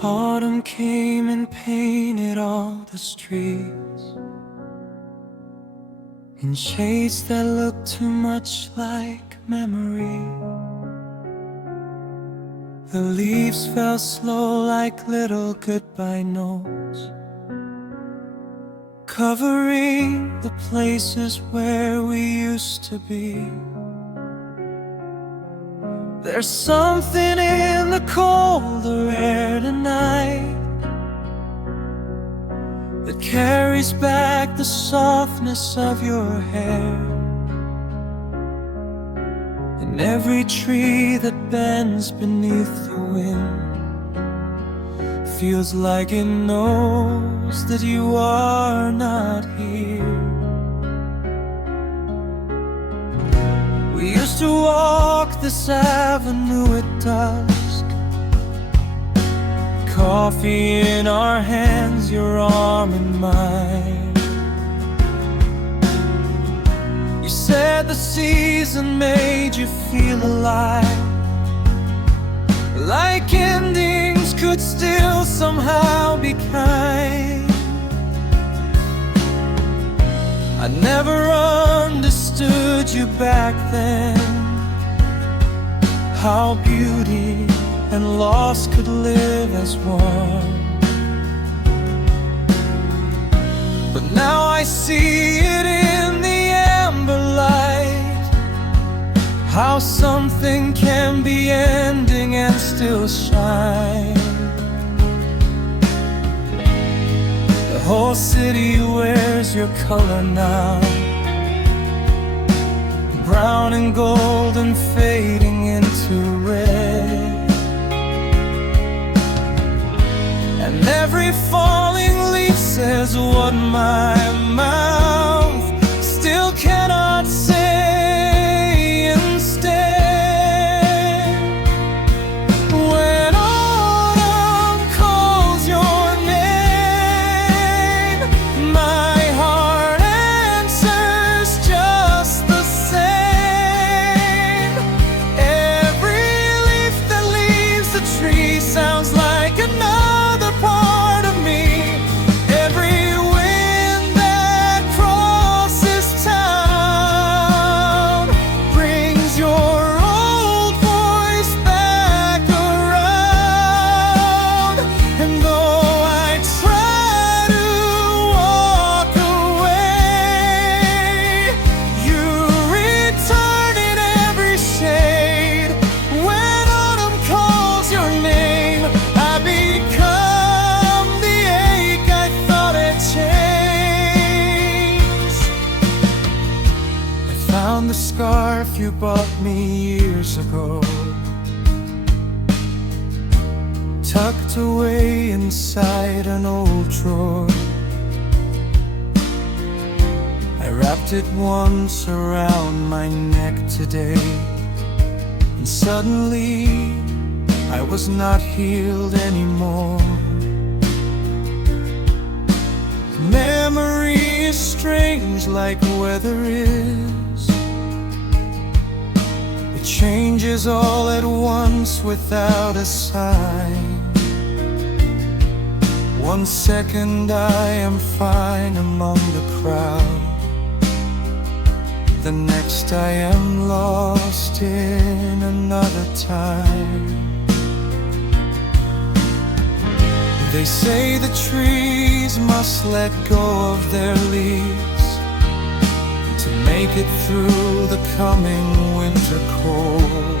Autumn came and painted all the streets in shades that look too much like memory. The leaves fell slow like little goodbye notes, covering the places where we used to be. There's something in the colder air tonight that carries back the softness of your hair. And every tree that bends beneath the wind feels like it knows that you are not here. We used to walk this avenue at dusk, coffee in our hands, your arm in mine. You said the season made you feel alive, like endings could still somehow be kind. I never understood you back then, how beauty and loss could live as one. But now I see it in the amber light, how something can be ending and still shine. The whole city wears your color now, brown and gold and fading into red. And every falling leaf says what my mouth still cannot say instead. When autumn calls your name, my heart answers just the same. Every leaf that leaves the tree sounds like another part of me. Every wind that crosses town brings your old voice back around. And though I try to walk away, you return in every shade. When autumn calls your name, I become the ache I thought had changed. I found the scarf you bought me years ago, tucked away inside an old drawer. I wrapped it once around my neck today, and suddenly I was not healed anymore. Memory is strange like weather is. It changes all at once without a sign. One second I am fine among the crowd, the next I am lost in another time. They say the trees must let go of their leaves to make it through the coming winter cold.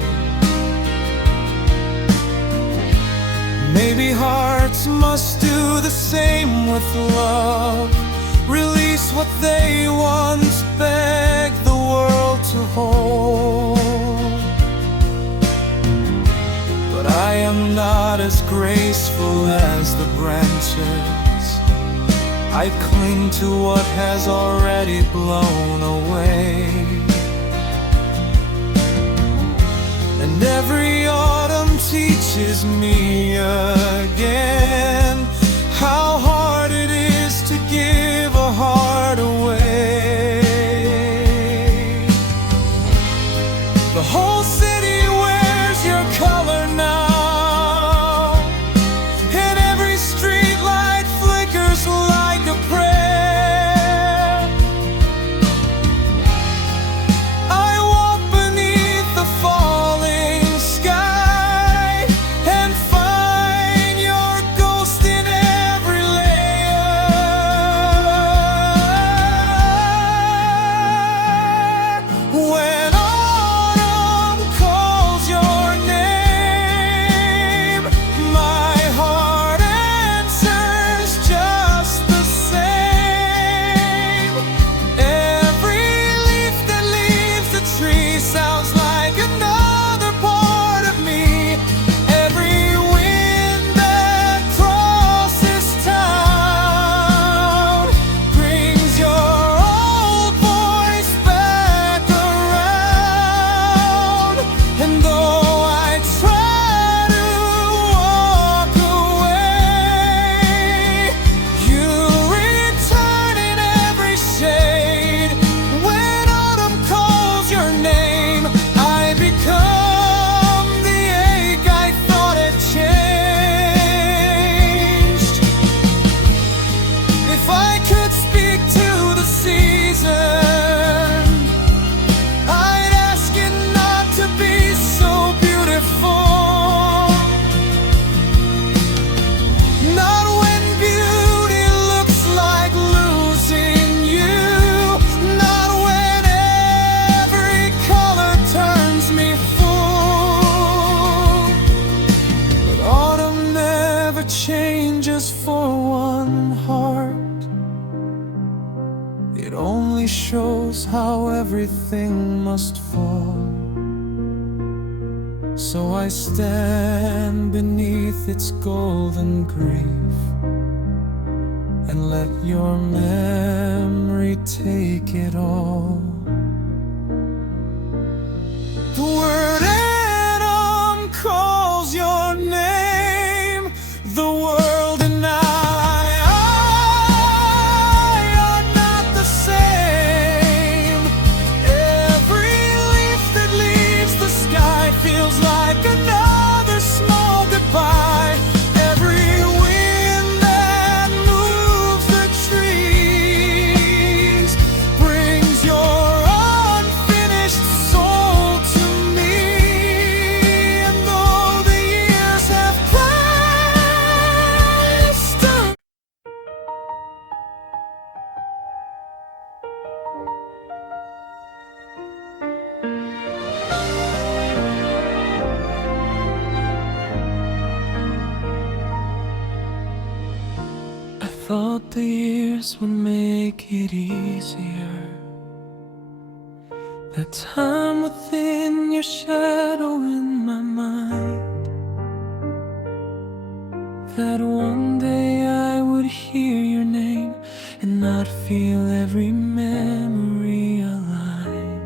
Maybe hearts must do the same with love, release what they once begged the world to hold. But I am not as graceful as the branches. I cling to what has already blown away. And every autumn teaches me again how hard it is to give a heart away. The whole city wears your color now, and shows how everything must fall. So I stand beneath its golden grief and let your memory take it all. The word Adam calls your name. The world and I are not the same. Every leaf that leaves the sky feels like another small goodbye. Every wind that moves the trees brings your unfinished soul to me. And though the years have passed, I thought the years would make it easier. That time within your shadow in my mind. That one day I would hear your name and not feel every memory alive.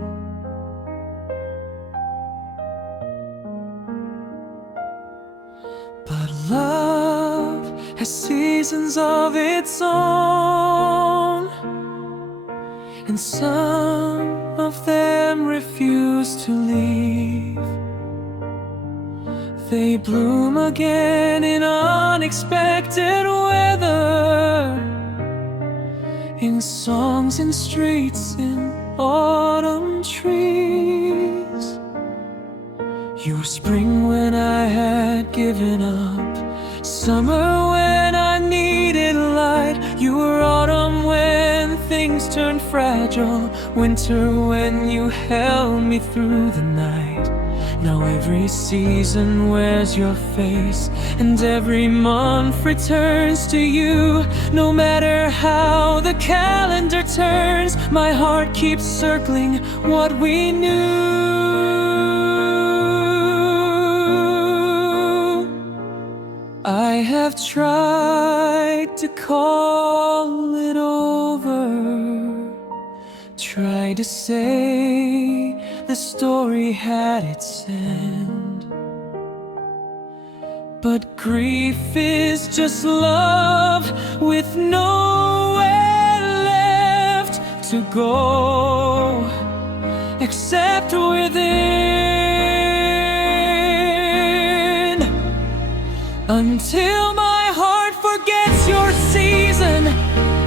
But love has seasons of its own, and some of them refuse to leave. They bloom again in unexpected weather, in songs, in streets, in autumn trees. You were spring when I had given up, summer when I needed light. You were autumn when things turned fragile, winter when you held me through the night. Now every season wears your face, and every month returns to you. No matter how the calendar turns, my heart keeps circling what we knew. I have tried to call it over, tried to say the story had its end. But grief is just love with nowhere left to go except within. Until my heart forgets your season,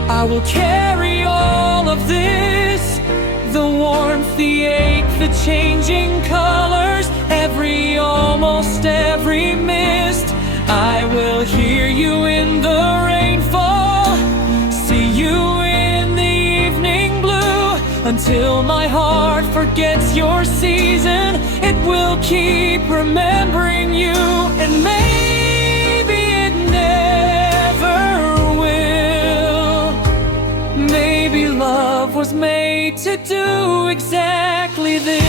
I will carry all of this. The warmth, the ache, the changing colors, every almost every mist. I will hear you in the rainfall, see you in the evening blue. Until my heart forgets your season, it will keep remembering you. And maybe it never will. Maybe love was made to do exactly this.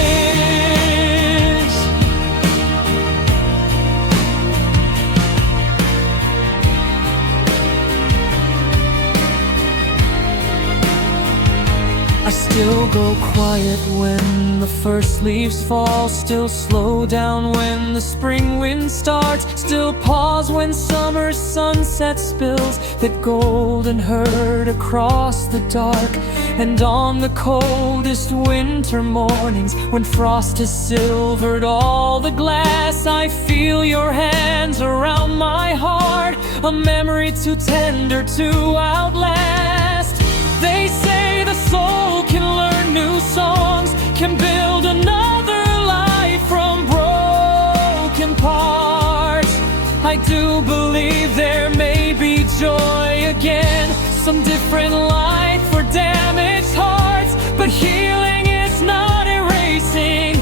I still go quiet when the first leaves fall, still slow down when the spring wind starts, still pause when summer's sunset spills that golden herd across the dark. And on the coldest winter mornings, when frost has silvered all the glass, I feel your hands around my heart, a memory too tender to outlast. They say the soul can learn new songs, can build another life from broken parts. I do believe there may be joy again, some different light for damaged hearts. But healing is not erasing,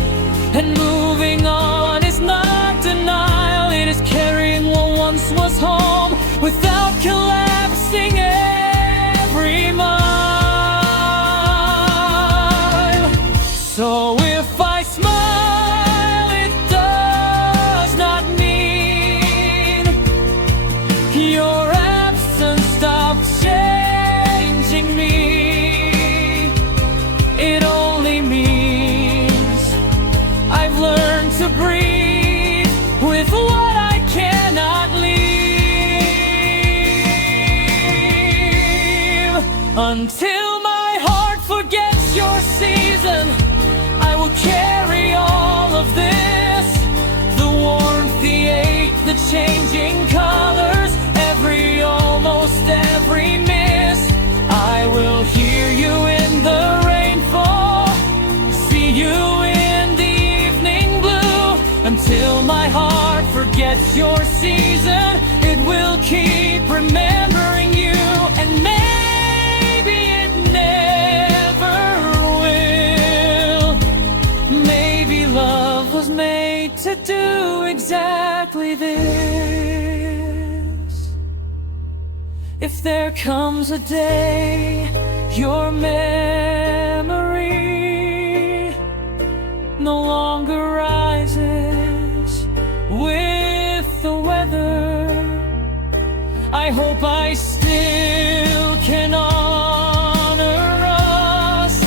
and moving on is not denial. It is carrying what once was home without collapsing every mile. Until my heart forgets your season, I will carry all of this. The warmth, the ache, the changing colors, almost every mist. I will hear you in the rainfall, see you in the evening blue. Until my heart forgets your season, it will keep remembering you. And maybe it never will. Maybe love was made to do exactly this. If there comes a day your memory no longer rises with the weather, I hope I still can honor us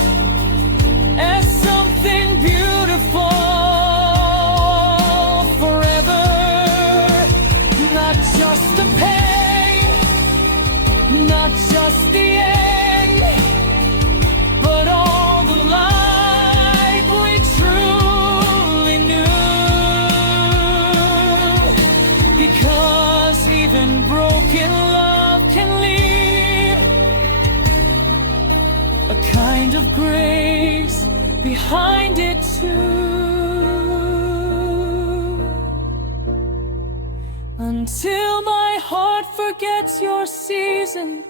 as something beautiful forever. Not just the pain, not just the end, but all the light we truly knew. Because even broken love can leave a kind of grace behind it too. Until my heart forgets your season,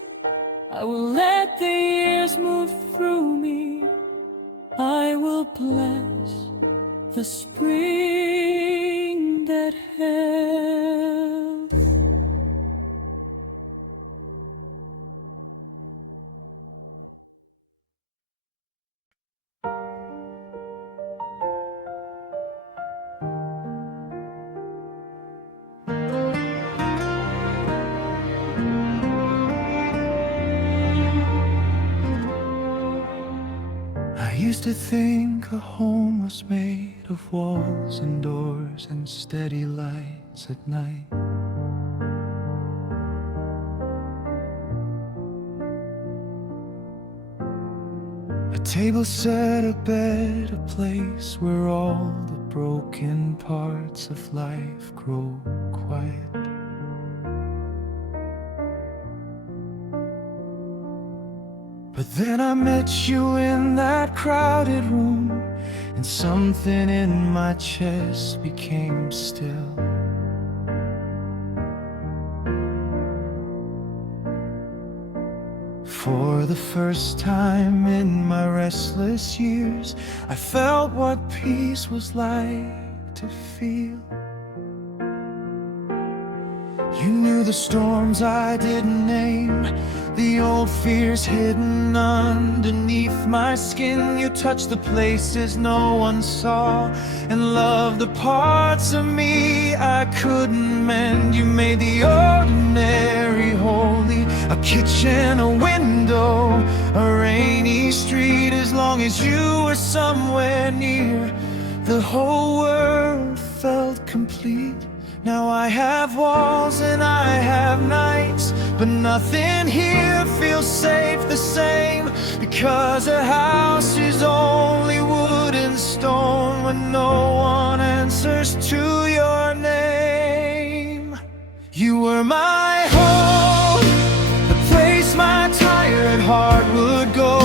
I will let the years move through me. I will bless the spring that held. I used to think a home was made of walls and doors and steady lights at night. A table set, a bed, a place where all the broken parts of life grow quiet. But then I met you in that crowded room, and something in my chest became still. For the first time in my restless years, I felt what peace was like to feel. You knew the storms I didn't name, the old fears hidden underneath my skin. You touched the places no one saw, and loved the parts of me I couldn't mend. You made the ordinary holy, a kitchen, a window, a rainy street. As long as you were somewhere near, the whole world felt complete. Now I have walls and I have nights, but nothing here feels safe the same. Because a house is only wood and stone when no one answers to your name. You were my home, the place my tired heart would go.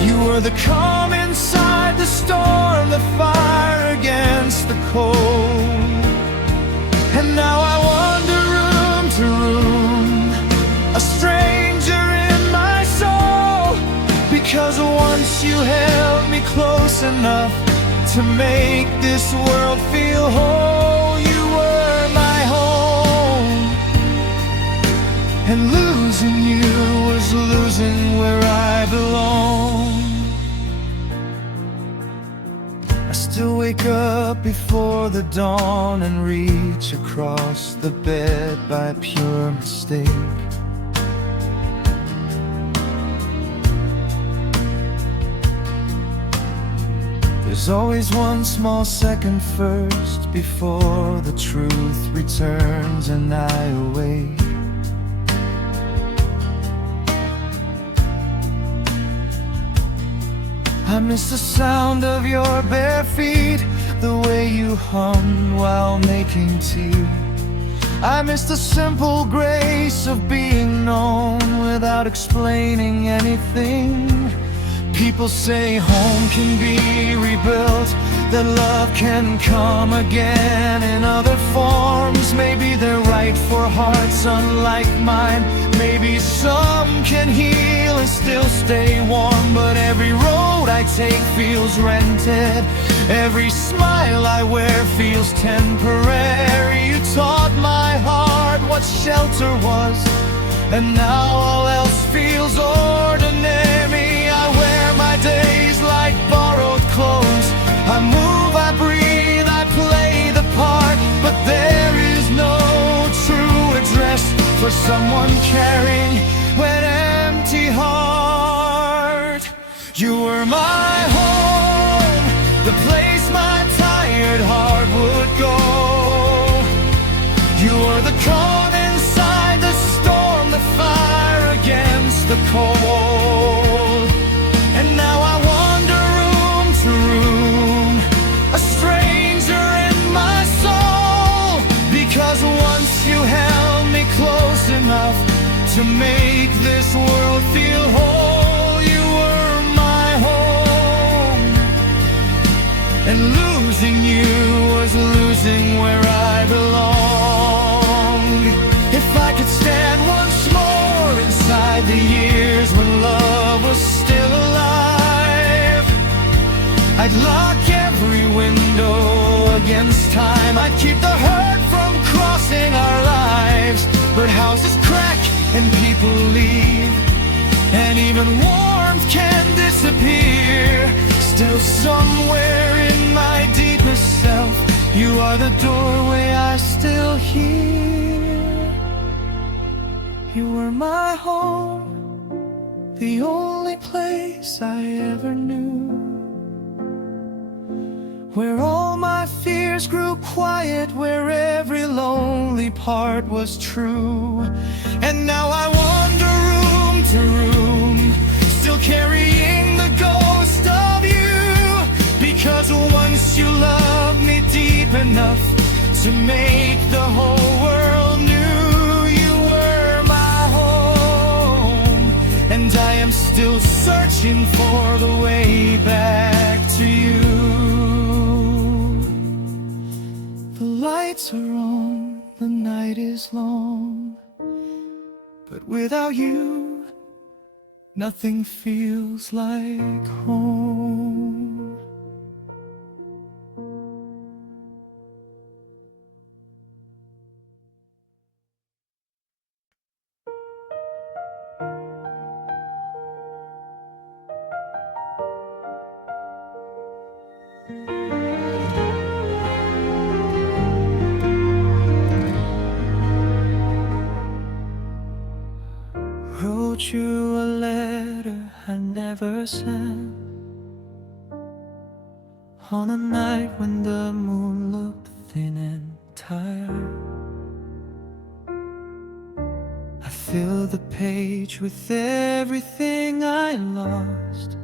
You were the calm inside the storm, the fire against the cold. And now I wander room to room, a stranger in my soul. Because once you held me close enough to make this world feel whole. You were my home, and losing you was losing where I belong. I still wake up before the dawn and reach across the bed by pure mistake. There's always one small second first before the truth returns and I awake. miss the sound of your bare feet, the way you hummed while making tea. I miss the simple grace of being known without explaining anything. People say home can be rebuilt, that love can come again in other forms. Maybe they're right for hearts unlike mine. Maybe some can heal and still stay warm. But every road I take feels rented. Every smile I wear feels temporary. You taught my heart what shelter was, and now all else feels ordinary. I wear my days like borrowed clothes. I move, I breathe, I play the part. But there is no true address for someone carrying an empty heart. You were my home, the place my tired heart would go. You were the calm inside the storm, the fire against the cold. And now I wander room to room, a stranger in my soul. Because once you held me close enough to make this world feel whole. You were my home, and losing you was losing where I belong. If I could stand once more inside the years when love was still alive, I'd lock every window against time. I'd keep the hurt from crossing our lives. But houses crack and people leave, and even warmth can disappear. Still somewhere in my deepest self, you are the doorway I still hear. You were my home, the only place I ever knew, where all my fears grew quiet, where every lonely part was true. And now I wander room to room, still carrying the ghost of you. Because once you loved me deep enough to make the whole world new. You were my home, and I am still searching for the way back to you. The lights are on, the night is long, but without you, nothing feels like home. Wrote you a letter I never sent, on a night when the moon looked thin and tired. I filled the page with everything I lost,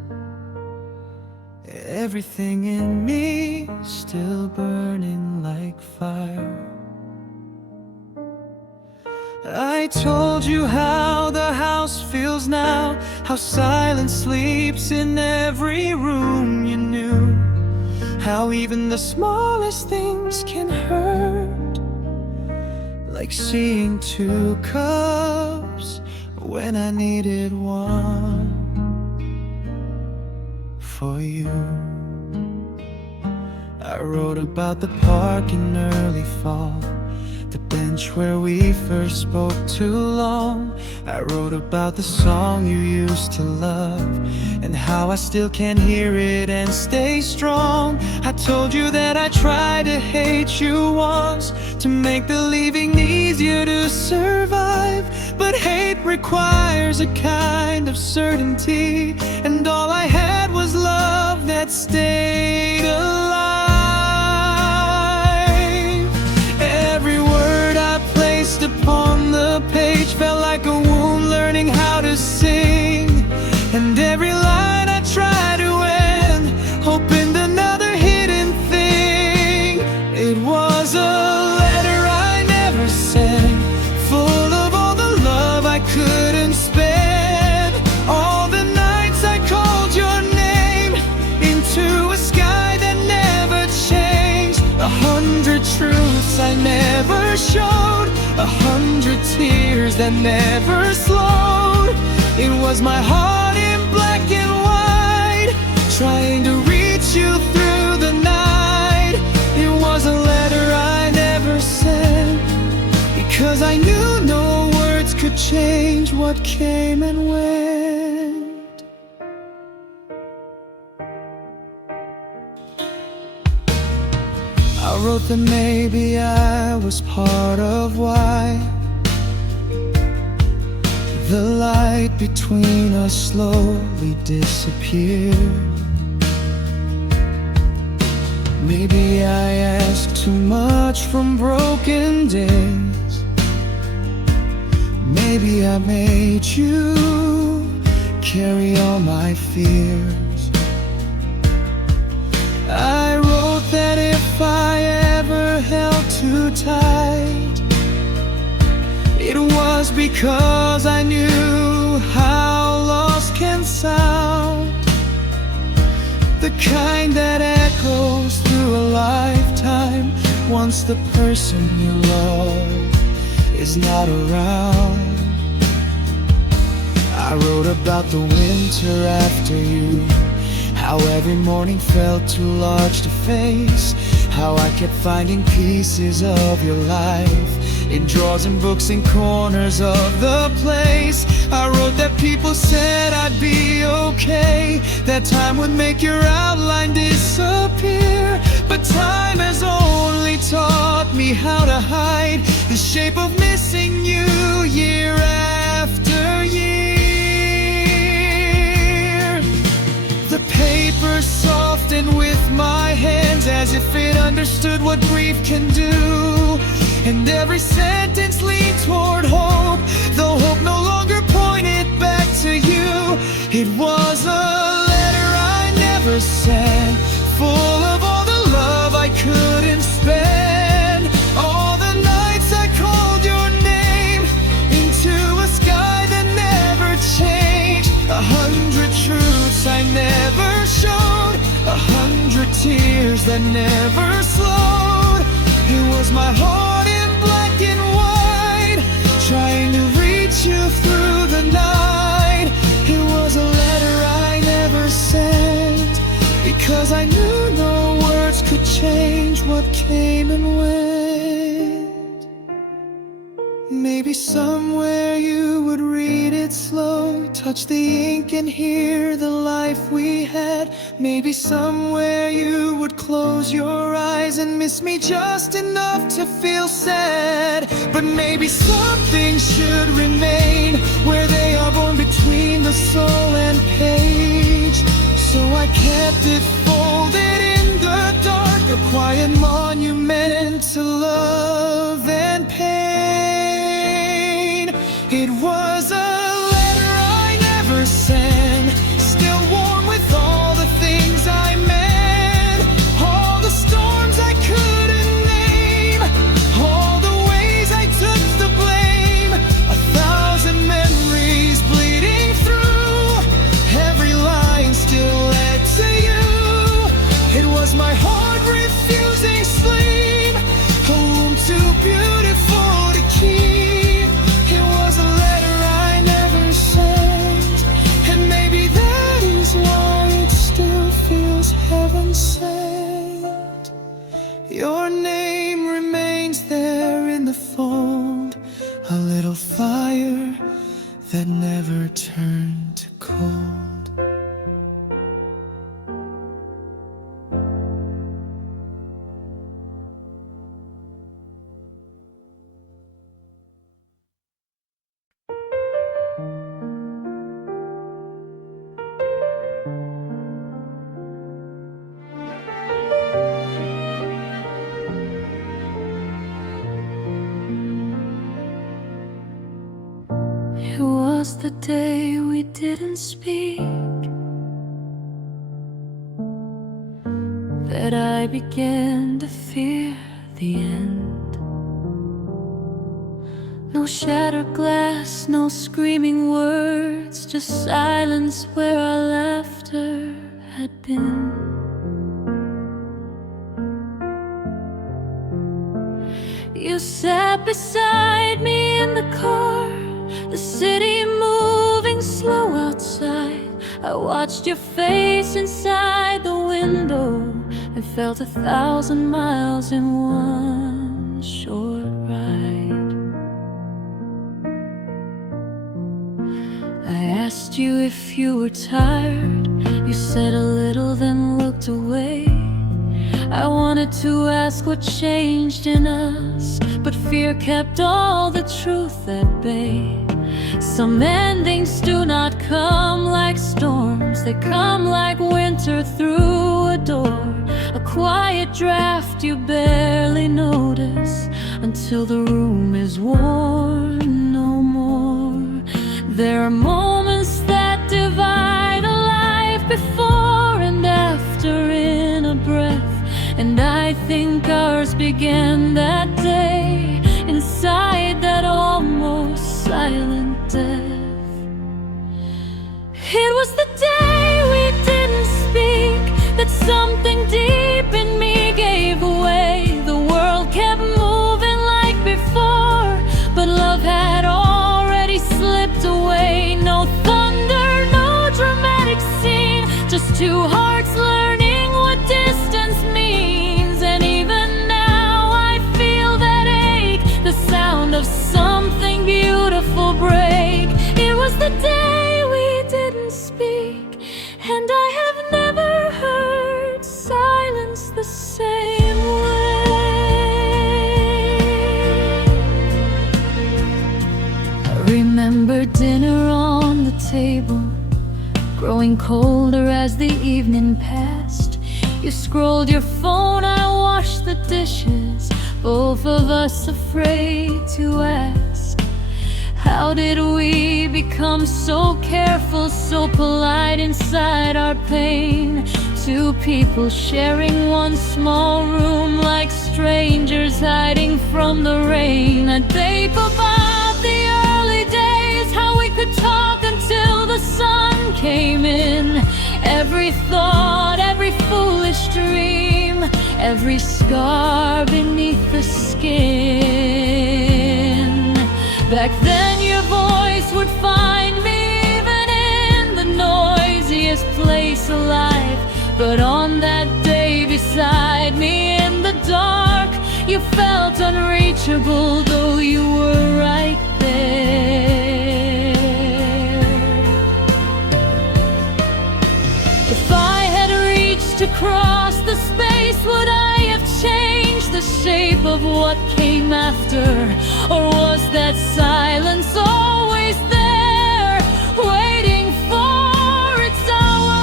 everything in me still burning like fire. I told you how the house feels now, how silence sleeps in every room. You knew how even the smallest things can hurt, like seeing two cups when I needed one for you. I wrote about the park in early fall, the bench where we first spoke too long. I wrote about the song you used to love, and how I still can hear it and stay strong. I told you that I tried to hate you once, to make the leaving easier to survive. But hate requires a kind of certainty, and all I had was love that stayed alive. Upon the page felt like a wound learning how to sing, and every line I tried to end never showed, 100 tears that never slowed. It was my heart in black and white, trying to reach you through the night. It was a letter I never sent, because I knew no words could change what came and went. I wrote that maybe I was part of why the light between us slowly disappeared. Maybe I asked too much from broken days. Maybe I made you carry all my fears. I wrote that if I ever held too tight, it was because I knew how lost can sound, the kind that echoes through a lifetime once the person you love is not around. I wrote about the winter after you, how every morning felt too large to face, how I kept finding pieces of your life in drawers and books and corners of the place. I wrote that people said I'd be okay, that time would make your outline disappear, but time has only taught me how to hide the shape of missing you year after year. The paper softened with my hands as if it understood what grief can do, and every sentence leaned toward hope, though hope no longer pointed back to you. It was a letter I never sent, full of all the love I couldn't spend, all the nights I called your name into a sky that never changed, 100 truths I never showed, 100 tears that never slowed. It was my heart in black and white, trying to reach you through the night. It was a letter I never sent, because I knew no words could change what came and went. Maybe somewhere you would read it slow, touch the ink and hear the life we had. Maybe somewhere you would close your eyes and miss me just enough to feel sad. But maybe some things should remain where they are born between the soul and page. So I kept it folded in the dark, a quiet monument to love and pain. It was a letter I never sent, still warm with all the things I meant, all the storms I couldn't name, all the ways I took the blame, 1,000 memories bleeding through, every line still led to you. It was my heart refusing sleep, a womb too beautiful to keep. It was a letter I never sent, and maybe that is why it still feels heaven sent. Your name remains there in the fold, a little fire that never turned to cold. It was the day we didn't speak that I began to fear the end. No shattered glass, no screaming words, just silence where our laughter had been. sat beside me in the car, the city moving slow outside. I watched your face inside the window and felt 1,000 miles in one short ride. I asked you if you were tired. You said a little, then looked away. I wanted to ask what changed in us, but fear kept all the truth at bay. Some endings do not come like storms, they come like winter through a door. A quiet draft you barely notice until the room is warm no more. There are moments that divide a life before and after in a breath, and I think ours began that day, inside that almost silent death. It was the day we didn't speak, that something deep in me gave way. The world kept moving like before, but love had already slipped away. No thunder, no dramatic scene, just two hearts learning what distance means. And even now I feel that ache, the sound of something beautiful break. It was the day we didn't speak, and I have never heard silence the same way. I remember dinner on the table, growing colder as the evening passed. You scrolled your phone, I washed the dishes, both of us afraid to ask. How did we become so careful, so polite inside our pain? Two people sharing one small room, like strangers hiding from the rain. I'd think about the early days, how we could talk until the sun came in. Every thought, every foolish dream, every scar beneath the skin. Back then your voice would find me even in the noisiest place alive. But on that day beside me in the dark, you felt unreachable, though you were right there. If I had reached across the space, would I have changed the shape of what came after? Or was that silence always there, waiting for its hour?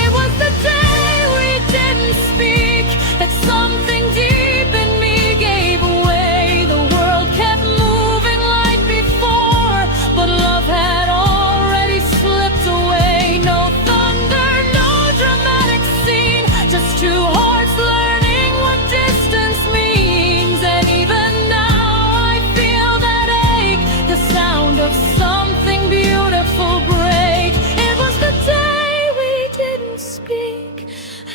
It was the day we didn't speak, that something deep in me gave way. The world kept moving like before, but love had already slipped away. No thunder, no dramatic scene, just two hearts learning what distance means. And even now I feel that ache, the sound of something beautiful break. It was the day we didn't speak,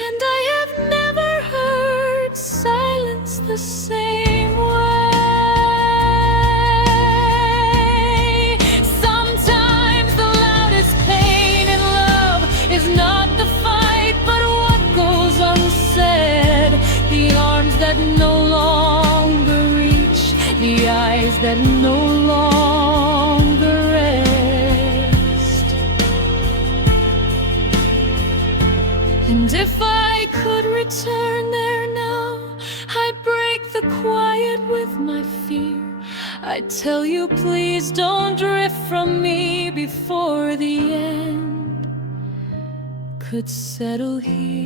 and I have never heard silence the same way. Sometimes the loudest pain in love is not the fight, but what goes unsaid. The arms that no longer reach, the eyes that no longer rest. And if I could return there now, I'd break the quiet with my fear. I'd tell you, please don't drift from me before the end could settle here.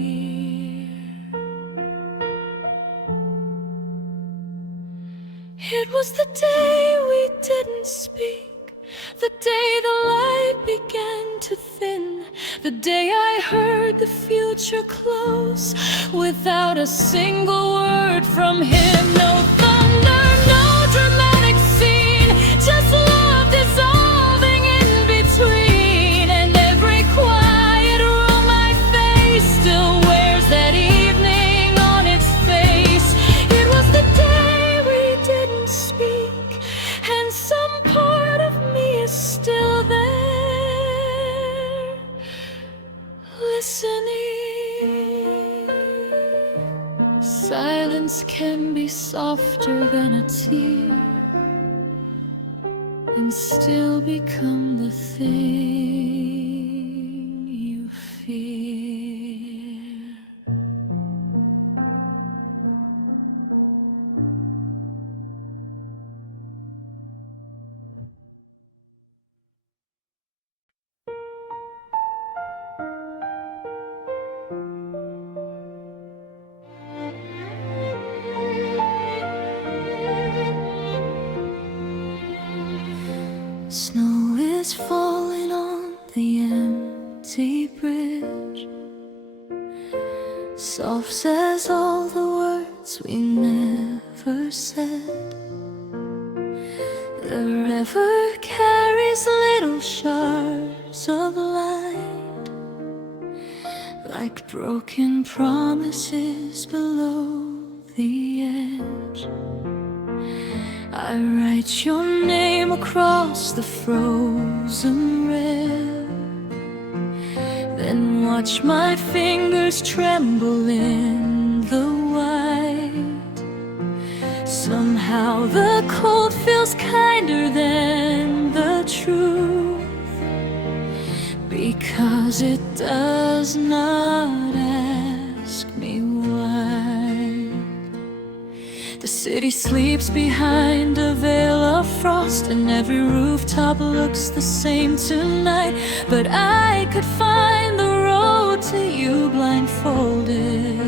It was the day we didn't speak, the day the light began to thin, the day I heard the future close without a single word from him. No thunder, no dramatic scene, just love dissolving in between. And every quiet room I face still wears that evening can be softer than a tear and still become the thing you fear. Snow is falling on the empty bridge, soft says all the words we never said. The river carries little shards of light, like broken promises below the edge. I write your name across the frozen rail, then watch my fingers tremble in the white. Somehow the cold feels kinder than the truth, because it does not ask me why. The city sleeps behind a veil of frost, and every rooftop looks the same tonight. But I could find the road to you blindfolded,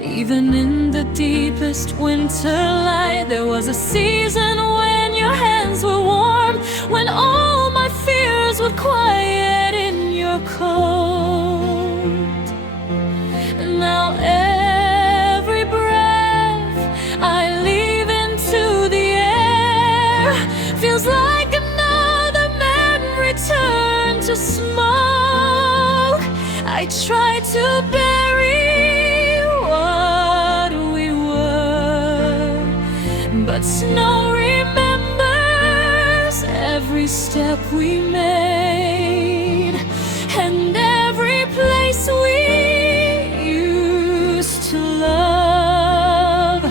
even in the deepest winter light. There was a season when your hands were warm, when all my fears would quiet in your coat. And now every breath I leave into the air feels like another memory turned to smoke. I try to bury what we were, but snow remembers every step we made, and every place we used to love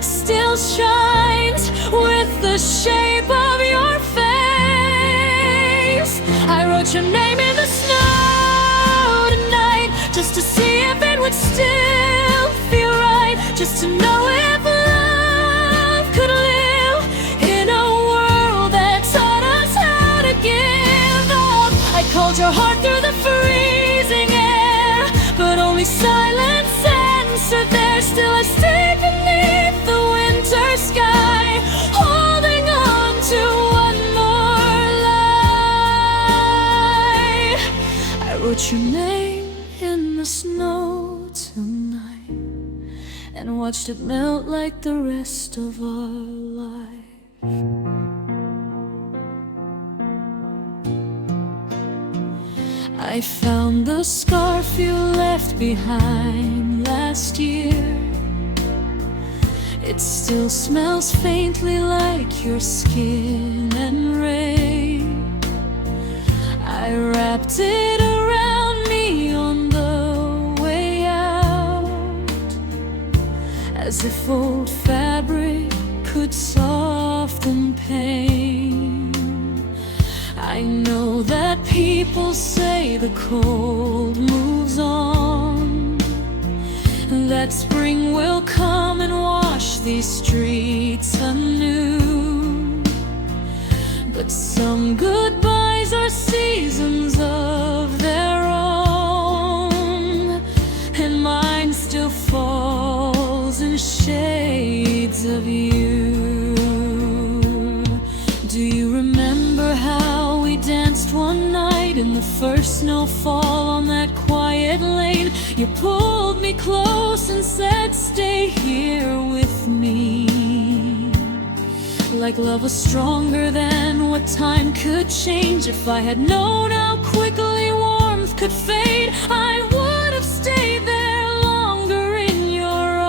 still shines with the shape of your face. I wrote your name in the snow tonight, just to see if it would still feel right, just to know if love could live in a world that taught us how to give up. I called your heart through the freezing air, but only silence answered there. Still I stay beneath the winter sky, holding on to one more light. I wrote your name in the snow tonight, and watched it melt like the rest of our life. I found the scarf you left behind last year. It still smells faintly like your skin and rain. I wrapped it around me on the way out, as if old fabric could soften pain. I know that people say the cold moves on, that spring will come and wash these streets anew. But some goodbyes are seasons of their own, and mine still falls in shades of you. Do you remember how we danced one night in the first snowfall on that quiet lane? You pulled me close and said, stay here with me. Like love was stronger than what time could change. If I had known how quickly warmth could fade, I would have stayed there longer in your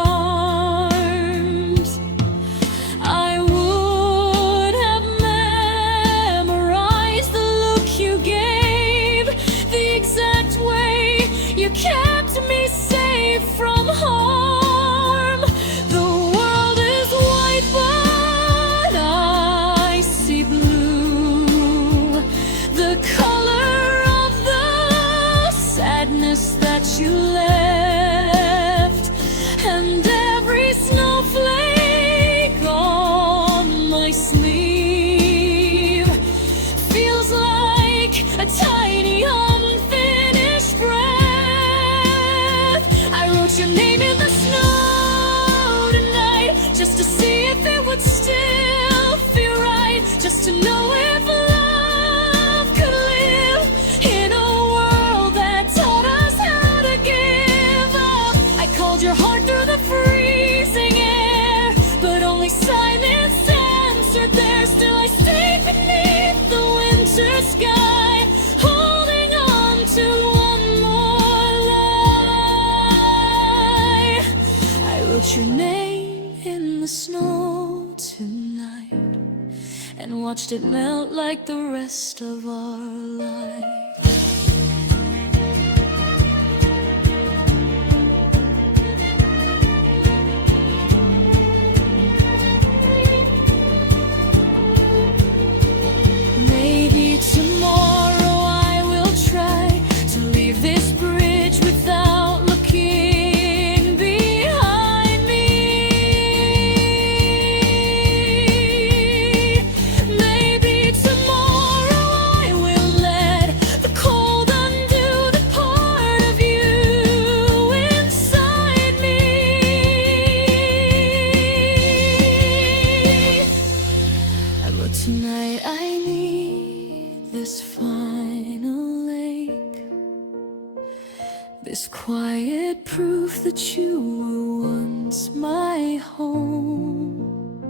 arms. I would have memorized the look you gave, the exact way you kept me safe from harm. just to see if it would still feel right, just to know if love could live in a world that taught us how to give up. I called your heart through the freezing air, but only silence answered there. Still I stayed beneath the winter sky, holding on to one more lie. I wrote your name in the snow tonight and watched it melt like the rest of our life. Maybe tomorrow I will try to leave this bridge without looking behind me. Maybe tomorrow I will let the cold undo the part of you inside me. But tonight I need this final ache, this quiet proof that you were once my home.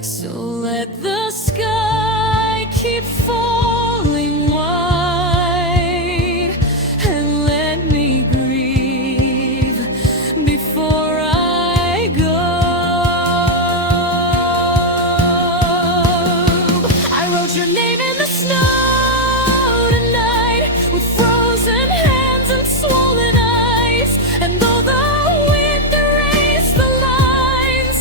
So let the sky keep falling white and let me grieve before I go. I wrote your name in the snow tonight with frozen hands and swollen eyes, and though the wind erased the lines,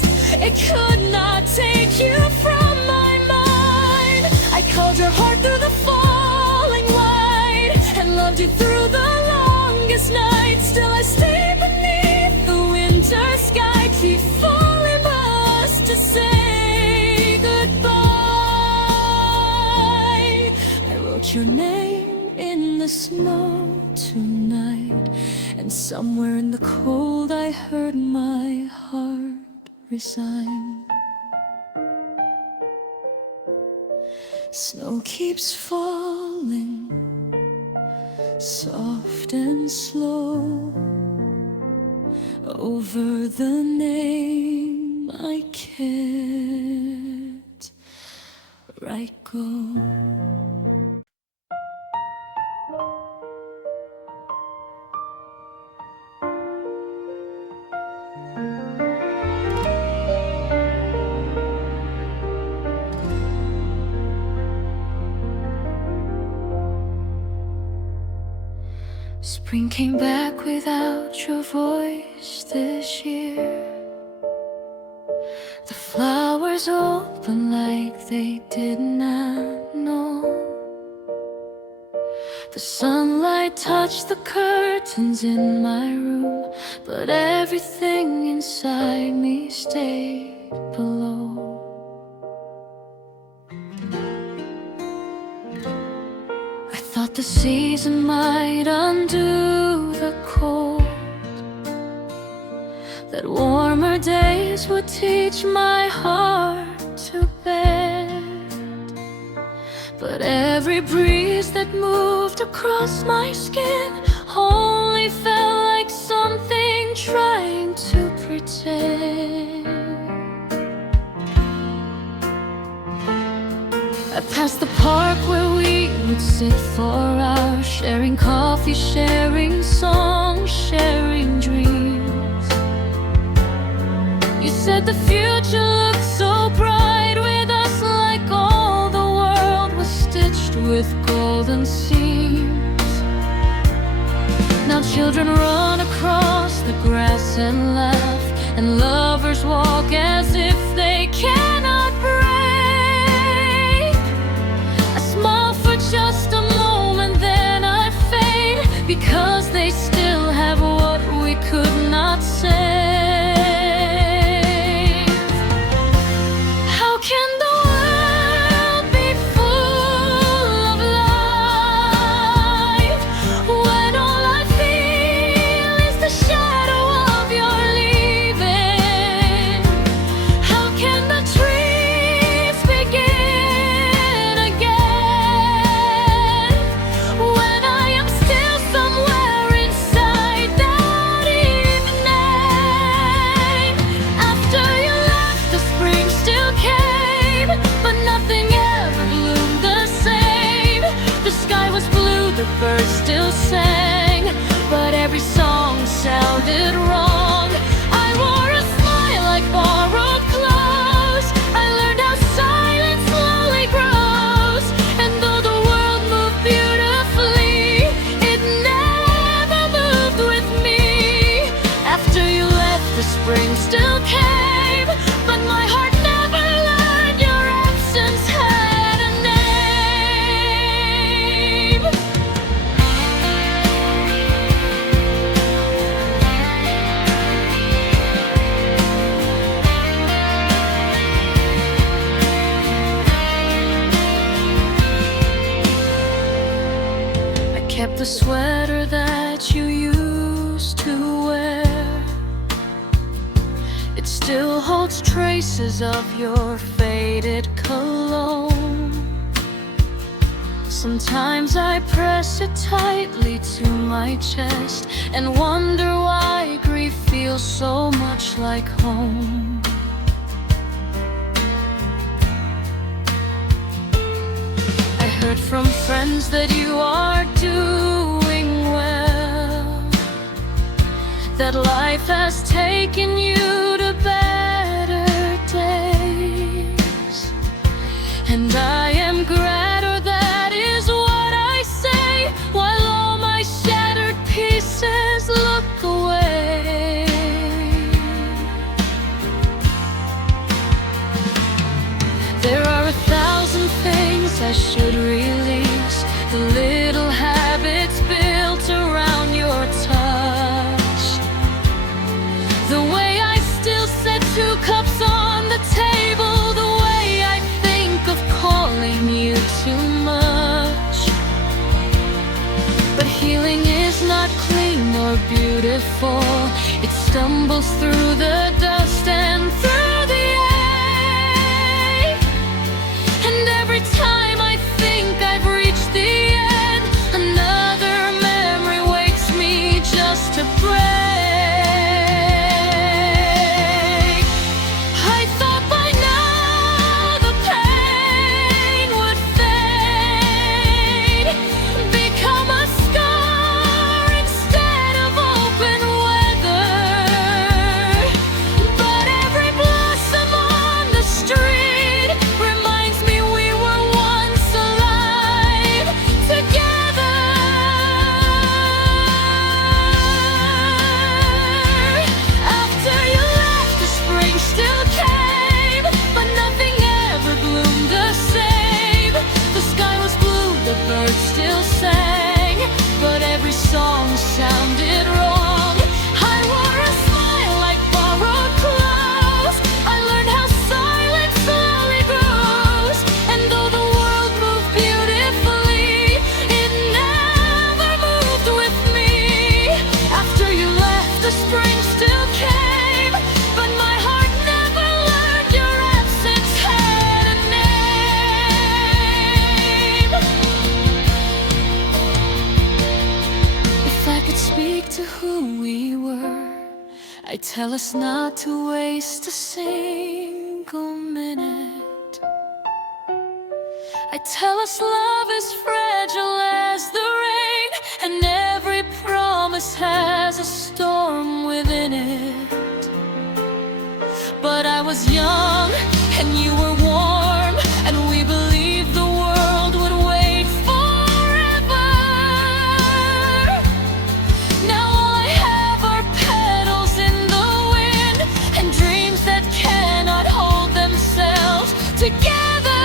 it could not take you from my mind. I called your heart through the falling light and loved you through the longest night. Still I stay beneath the winter sky, keep falling for us to say goodbye. I wrote your name in the snow tonight, and somewhere in the cold I heard my heart resign. Snow keeps falling, soft and slow, over the name I can't write go. Spring came back without your voice this year. The flowers opened like they did not know. The sunlight touched the curtains in my room, but everything inside me stayed below. I thought the season might undo the cold, that warmer days would teach my heart to bend. But every breeze that moved across my skin only felt like something trying to pretend. I passed the park where we would sit for hours, sharing coffee, sharing songs, sharing dreams. You said the future looked so bright with us, like all the world was stitched with golden seams. Now children run across the grass and laugh, and lovers walk as if they cannot break. I smile for just a moment, then I fade, because they still have what we could not say. How can the world be full of life when all I feel is the shadow of your leaving? sang, but every song sounded wrong. I wore a smile like borrowed clothes. I learned how silence slowly grows, and though the world moved beautifully, it never moved with me. After you left, the spring still came, but my heart never learned your absence had a name. I kept the sweater that you used to wear. It still holds traces of your faded cologne. Sometimes I press it tightly to my chest and wonder why grief feels so much like home. I heard from friends that you are doing well, that life has taken you to better days, and I am glad, or that is what I say, while all my shattered pieces look away. There are 1,000 things I should release, the little habits built around your touch, the way I still set 2 cups on the table, the way I think of calling you too much. But healing is not clean or beautiful. It stumbles through the dust and through the ache. And every time I think I've reached the end, another memory wakes me just to break. I thought by now the pain would fade, become a scar instead of open weather. But every blossom on the street reminds me we were once alive together. After you left, the spring still came, but nothing ever bloomed the same. The sky was blue, the birds still sang, but every song sounded wrong. I wore a smile like borrowed clothes. I learned how silence slowly grows, and though the world moved beautifully, it never moved with me. After you left, the spring still came, but my heart never learned your absence had a name. If I could speak to who we were, I'd tell us not to waste a single minute. I'd tell us love is fragile as the rain, and every promise has a storm within it. But I was young and you were warm, and we believed the world would wait forever. Now all I have are petals in the wind, and dreams that cannot hold themselves together.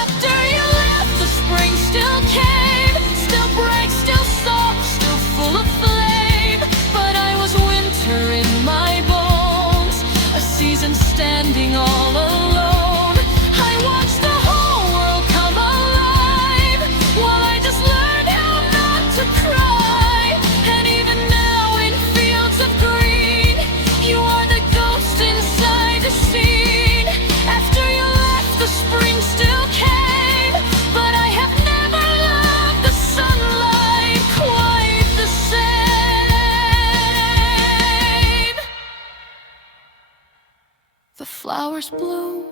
After you left, the spring still came, still bright, still soft, still full of flame. But I was winter in my bones, a season standing all alone. I watched the whole world come alive, while I just learned how not to cry. And even now in fields of green, you are the ghost inside the scene. After you left, the spring still came, but I have never loved the sunlight quite the same. The flowers bloom,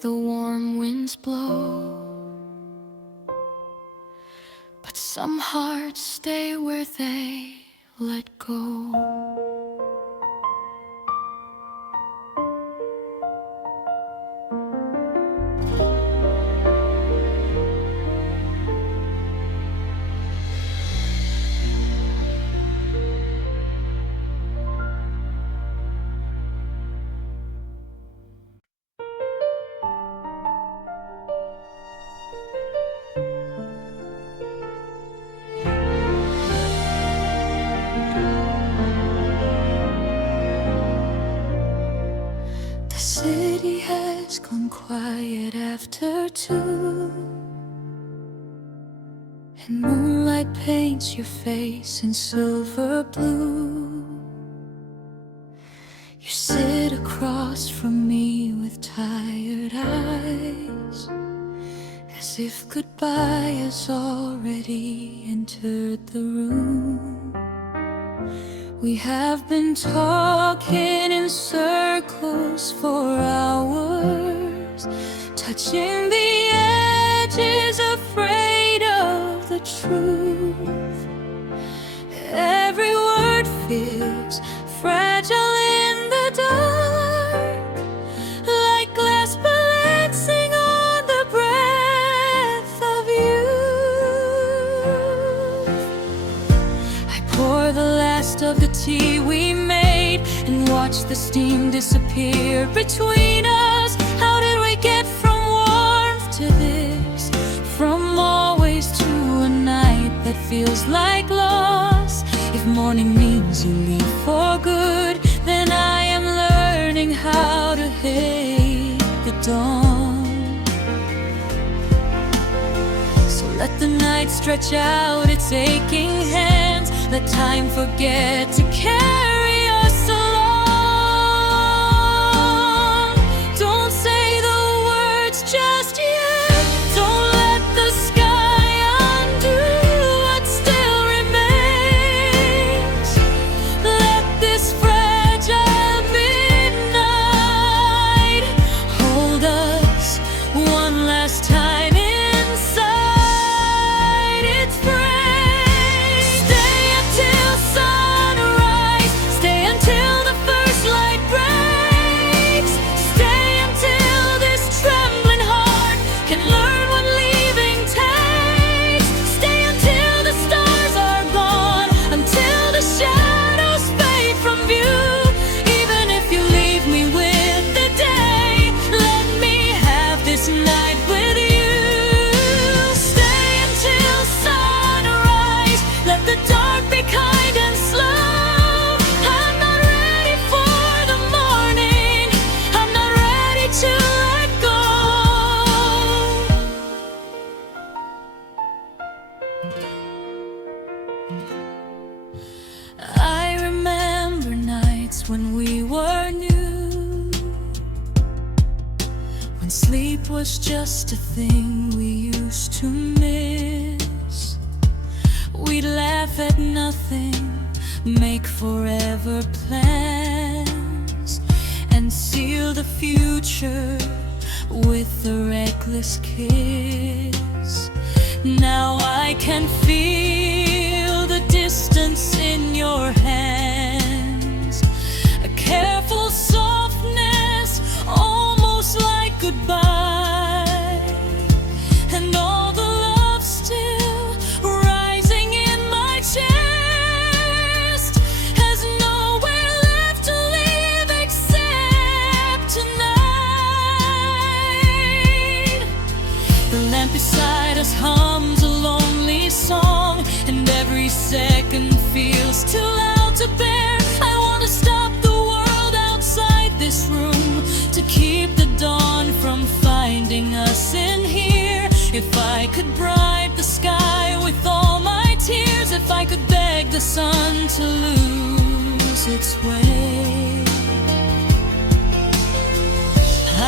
the warm winds blow. But some hearts stay where they let go. City has gone quiet after 2, and moonlight paints your face in silver blue. You sit across from me with tired eyes, as if goodbye has already entered the room. We have been talking in circles for hours, touching the edges, afraid of the truth. Every word feels fragile in the dark, like glass balancing on the breath of youth. I pour the last of the tea we made and watch the steam disappear between us. How did we get from warmth to this? From always to a night that feels like loss. If morning means you leave for good, then I am learning how to hate the dawn. So let the night stretch out its aching hands. Let time forget to carry us along. Don't say the words just yet. Don't let the sky undo what still remains. Let this fragile midnight hold us one last time inside its frame. Stay until sunrise. Stay until the first light breaks. Stay until this trembling heart can learn what leaving takes. Stay until the stars are gone, until the shadows fade from view. Even if you leave me with the day, let me have this night with you. Stay until sunrise. Let the dark be kind and slow. I'm not ready for the morning. I'm not ready to let go. I remember nights when we were new, when sleep was just a thing we used to miss. We'd laugh at nothing, make forever plans, and seal the future with a reckless kiss. Now I can feel the distance in your hands, a careful softness, almost like goodbye, and all the love still rising in my chest has nowhere left to live except tonight. The lamp beside us hums a lonely song, and every second feels too loud to bear. I wanna stop the world outside this room to keep the dawn from finding us in here. If I could bribe the sky with all my tears, if I could beg the sun to lose its way,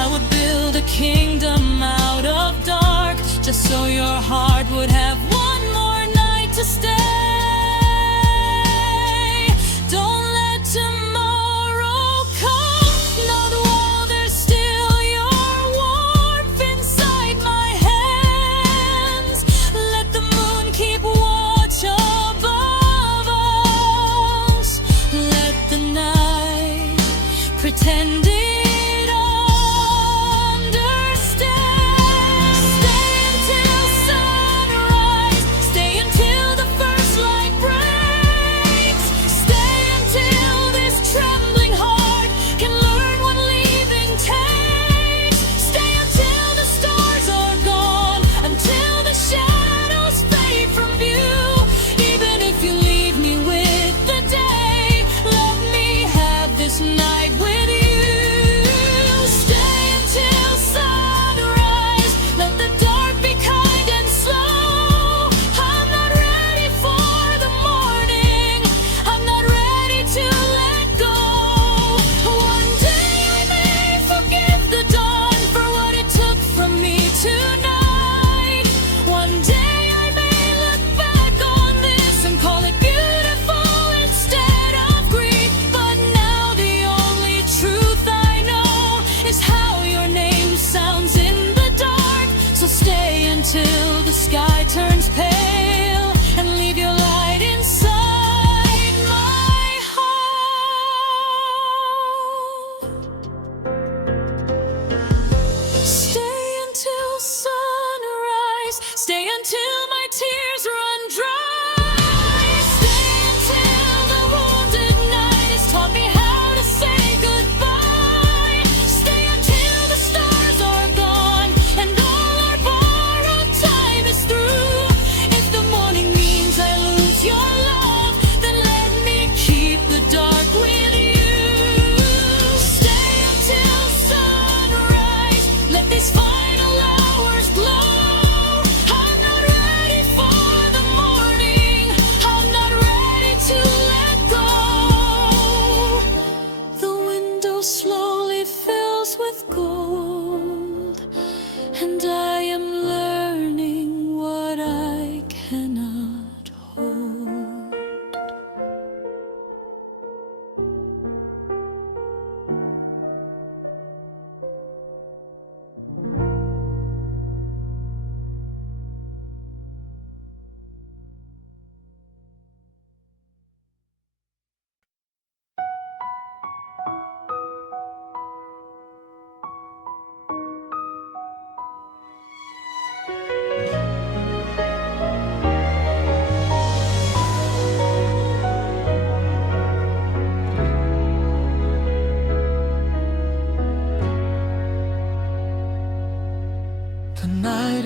I would build a kingdom out of dark, just so your heart would have one more night to stay. Don't let tomorrow come, not while there's still your warmth.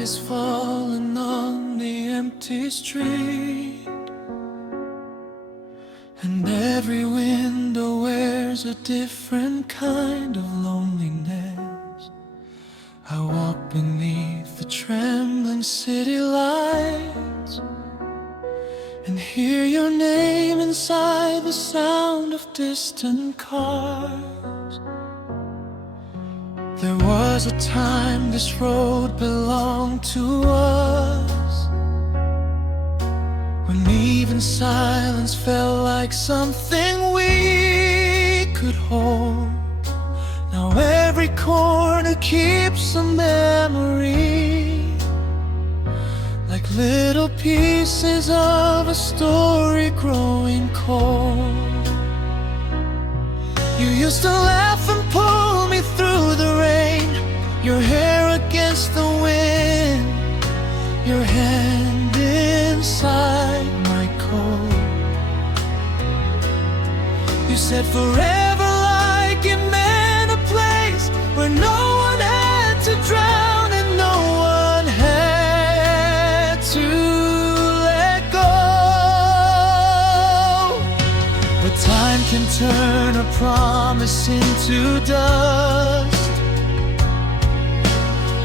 eyes falling on the empty street, and every window wears a different kind of loneliness. I walk beneath the trembling city lights and hear your name inside the sound of distant cars. There was a time this road belonged to us, when even silence felt like something we could hold. Now every corner keeps a memory, like little pieces of a story growing cold. You used to laugh and pull me through the rain, your hair against the wind, your hand inside my coat. You said forever like it meant a place where no one had to drown and no one had to let go. But time can turn a promise into dust,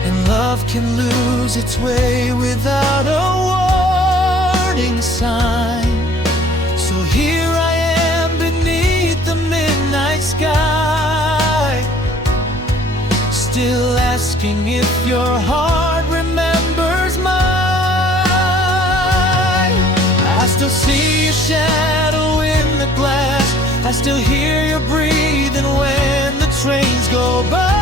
and love can lose its way without a warning sign. So here I am beneath the midnight sky, still asking if your heart remembers mine. I still see your shadow in the glass, I still hear you breathing when the trains go by.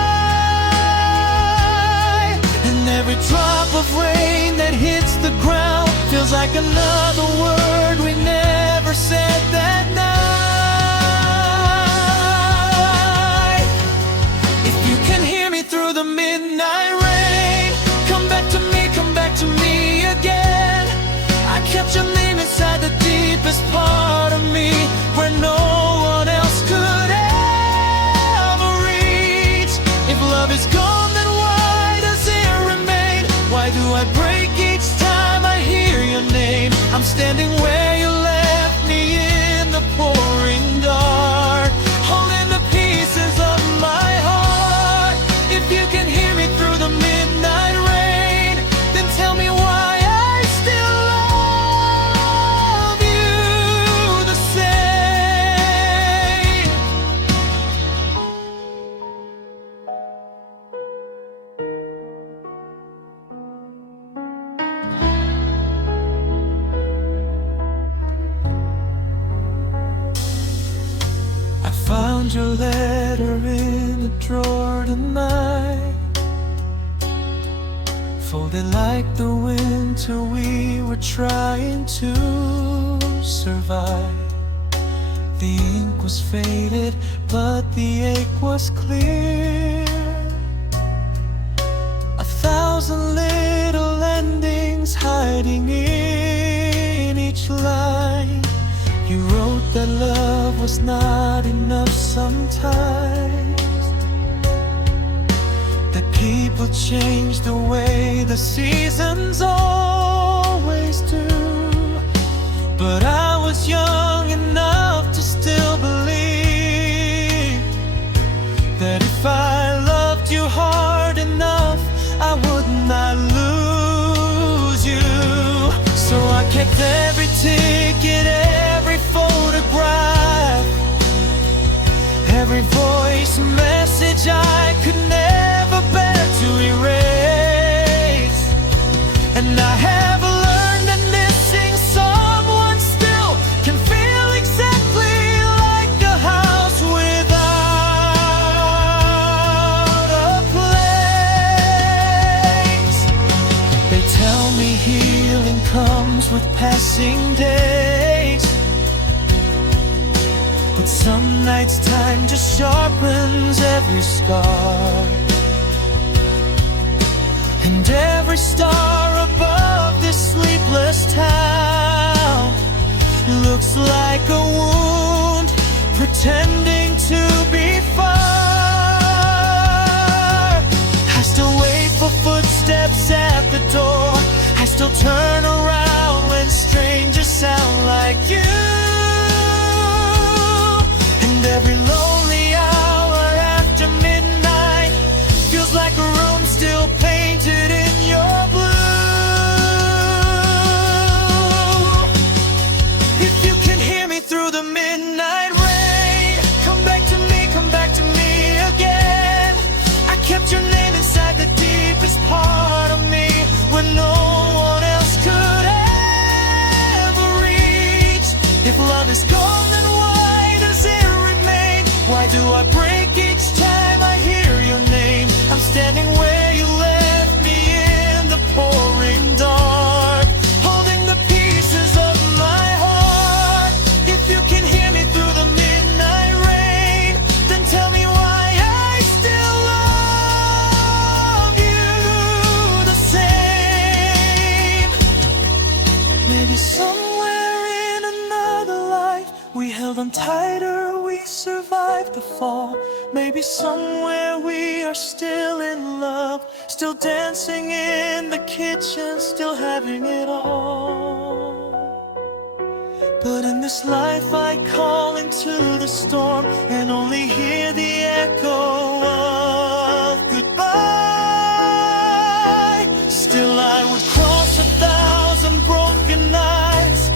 And every drop of rain that hits the ground feels like another word we never said that night. If you can hear me through the midnight rain, come back to me again. I kept your name inside the deepest part of me, where no one else could ever reach. If love is gone, then why does it remain? Why do I break each time I hear your name? I'm standing where you left me in the pouring dark, holding the pieces of my heart. If you can hear me through the midnight rain, then tell me why I still love you the same. I found your letter in a drawer tonight, folded like the winter we were trying to survive. The ink was faded, but the ache was clear. 1,000 little endings hiding in each line. You wrote that love was not enough sometimes, that people change the way the seasons always do. But I was young enough to still believe that if I loved you hard enough, I would not lose you. So I kept every ticket, every photograph, every voice message I could never bear to erase. And I have learned that missing someone still can feel exactly like a house without a place. They tell me healing comes with passing days, but some nights time just sharpens every scar, and every star above this sleepless town looks like a wound pretending to be far. I still wait for footsteps at the door, turn around when strangers sound like you. And every lonely hour after midnight feels like a room still painted in your blue. If you can hear me through the midnight rain, come back to me again. I kept your name inside the deepest part of me when no one else could ever reach. If love is gone, then why does it remain? Why do I break each time I hear your name? I'm standing where you left me in the pouring dark, holding the pieces of my heart. If you can hear me through the midnight rain, then tell me why I still love you the same. Maybe somewhere in another life we held on tighter, we survived the fall. Maybe somewhere we are still in love, still dancing in the kitchen, still having it all. But in this life I call into the storm and only hear the echo of goodbye. Still I would cross 1,000 broken nights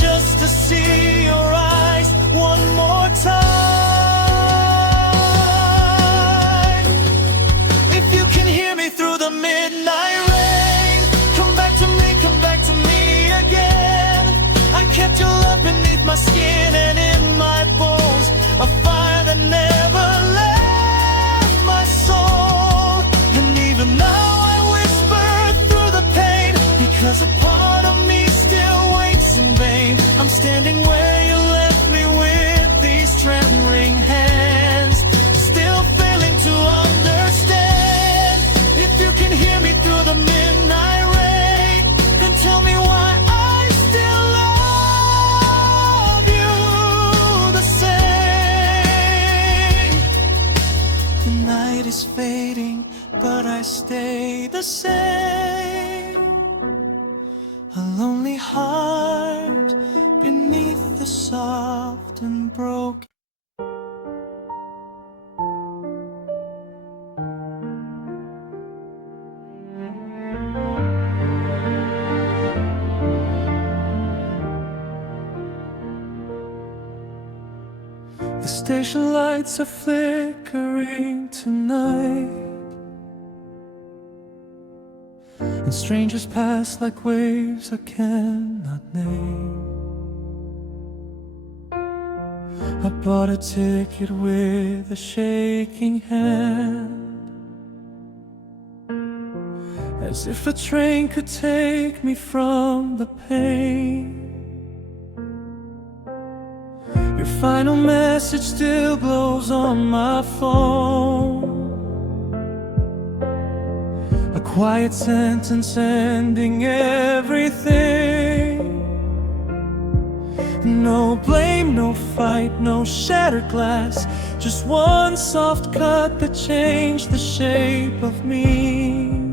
just to see your eyes one more time. If you can hear me through the midnight rain, come back to me again. I kept your love beneath my skin and in my bones, a fire that never left my soul. And even now I whisper through the pain, because a part of me still waits in vain. I'm standing where you left me with these trembling hands, still failing to understand. If you can hear me through the midnight rain, then tell me why I still love you the same. The night is fading, but I stay the same. A lonely heart beneath the soft and broken. The station lights are flickering tonight, and strangers pass like waves I cannot name. I bought a ticket with a shaking hand, as if a train could take me from the pain. Your final message still glows on my phone, a quiet sentence ending everything. No blame, no fight, no shattered glass, just one soft cut that changed the shape of me.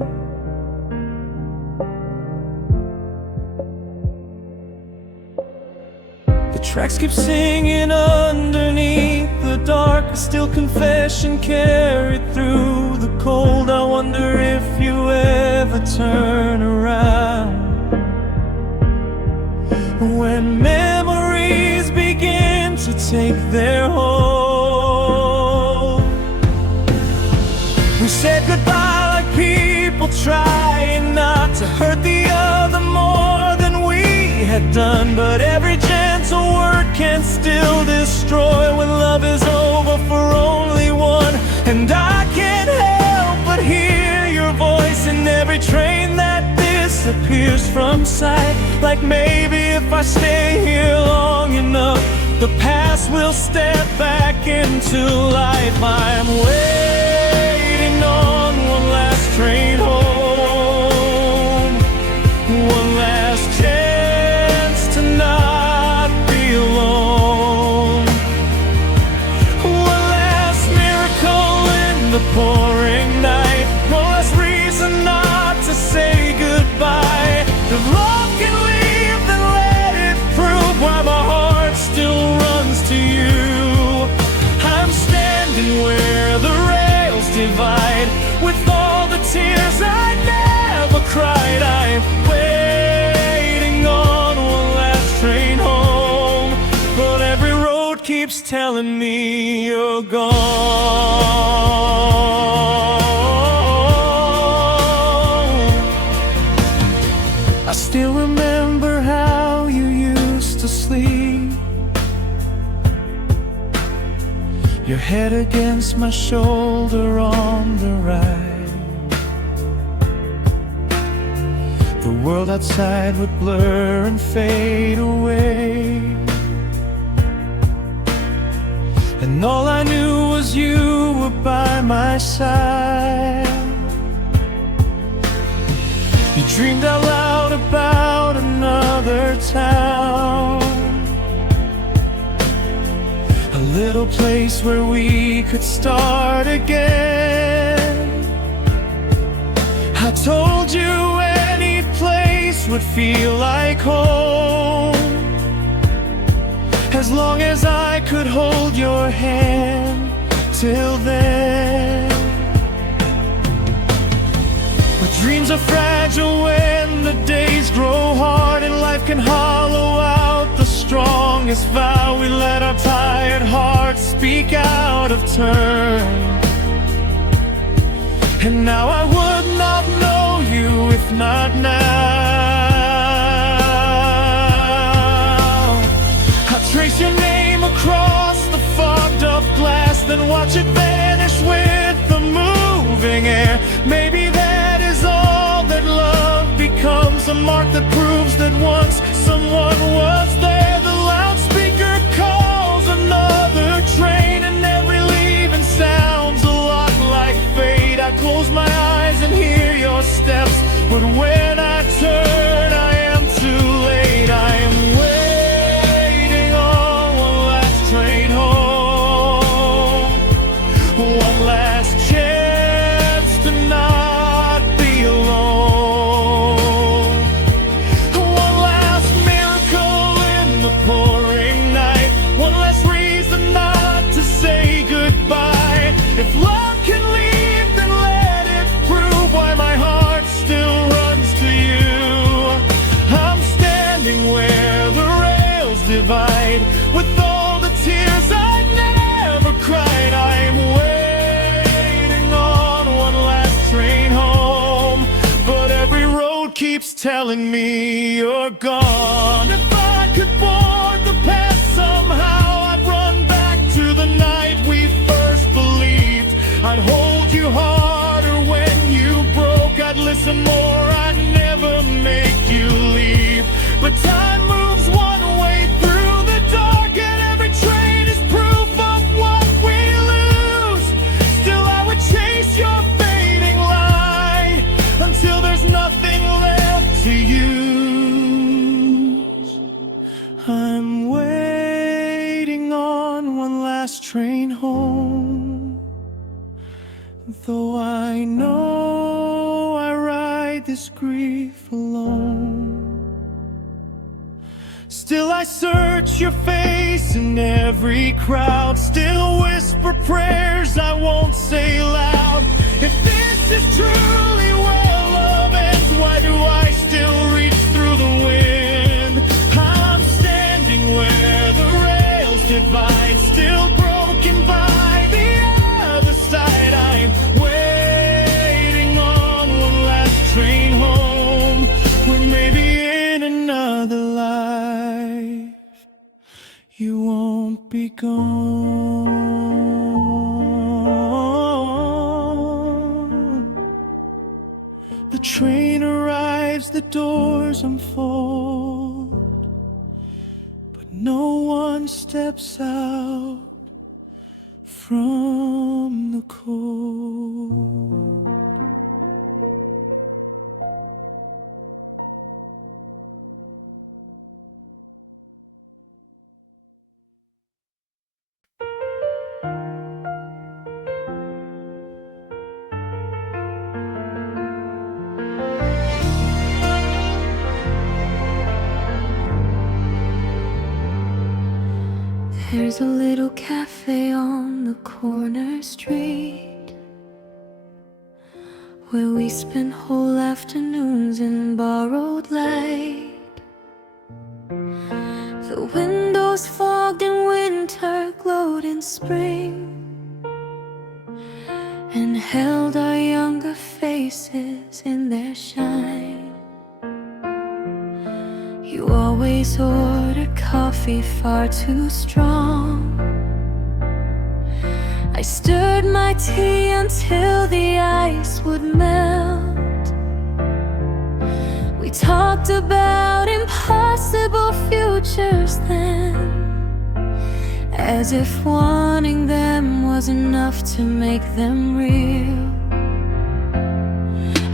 The tracks keep singing underneath the dark, a still confession carried through the cold. I wonder if you ever turn around when memories begin to take their hold. We said goodbye like people trying not to hurt the other more than we had done, but every gentle word can still destroy when love is over for only one. And I can't help but hear your voice in every train that disappears from sight. Like maybe if I stay here long enough, the past will step back into life. I'm waiting on one last train home, one last chance to not be alone, one last miracle in the pouring night, one last reason not to say goodbye. The keeps telling me you're gone. I still remember how you used to sleep, your head against my shoulder on the right. The world outside would blur and fade away, and all I knew was you were by my side. You dreamed out loud about another town, a little place where we could start again. I told you any place would feel like home, as long as I could hold your hand. Till then, but dreams are fragile when the days grow hard, and life can hollow out the strongest vow. We let our tired hearts speak out of turn, and now I would not know you if not now. I trace your name across the fogged up glass, then watch it vanish with the moving air. Maybe that is all that love becomes, a mark that proves that once someone was there. The loudspeaker calls another train, and every leaving sounds a lot like fate. I close my eyes and hear your steps, but when I turn, I am too late. I am waiting on one last train home, one last chance to not be alone, one last miracle in the pouring night, one last reason not to say goodbye. If love can leave, then let it prove why my heart still runs to you. I'm standing where the rails divide, with all the tears I never cried. I'm waiting on one last train home, but every road keeps telling me you're gone. If I could board the path somehow, I'd run back to the night we first believed. I'd hold you harder when you broke, I'd listen more, I'd never make you leave. But time moves one way through the dark, and every train is proof of what we lose. Still I would chase your fading light until there's nothing left to use. I'm waiting on one last train home, though I know I ride this grief alone. Still I search your face in every crowd, still whisper prayers I won't say loud. If this is truly where love ends, why do I still reach through the wind? I'm standing where the rails divide, still broken by the other side. I'm waiting on one last train home, where maybe in another life you won't be gone. The train arrives, the doors unfold, but no one steps out from the cold. There's a little cafe on the corner street where we spend whole afternoons in borrowed light. The windows fogged in winter, spring and held our younger faces in their shine. You always ordered coffee far too strong. I stirred my tea until the ice would melt. We talked about impossible futures then, as if wanting them was enough to make them real.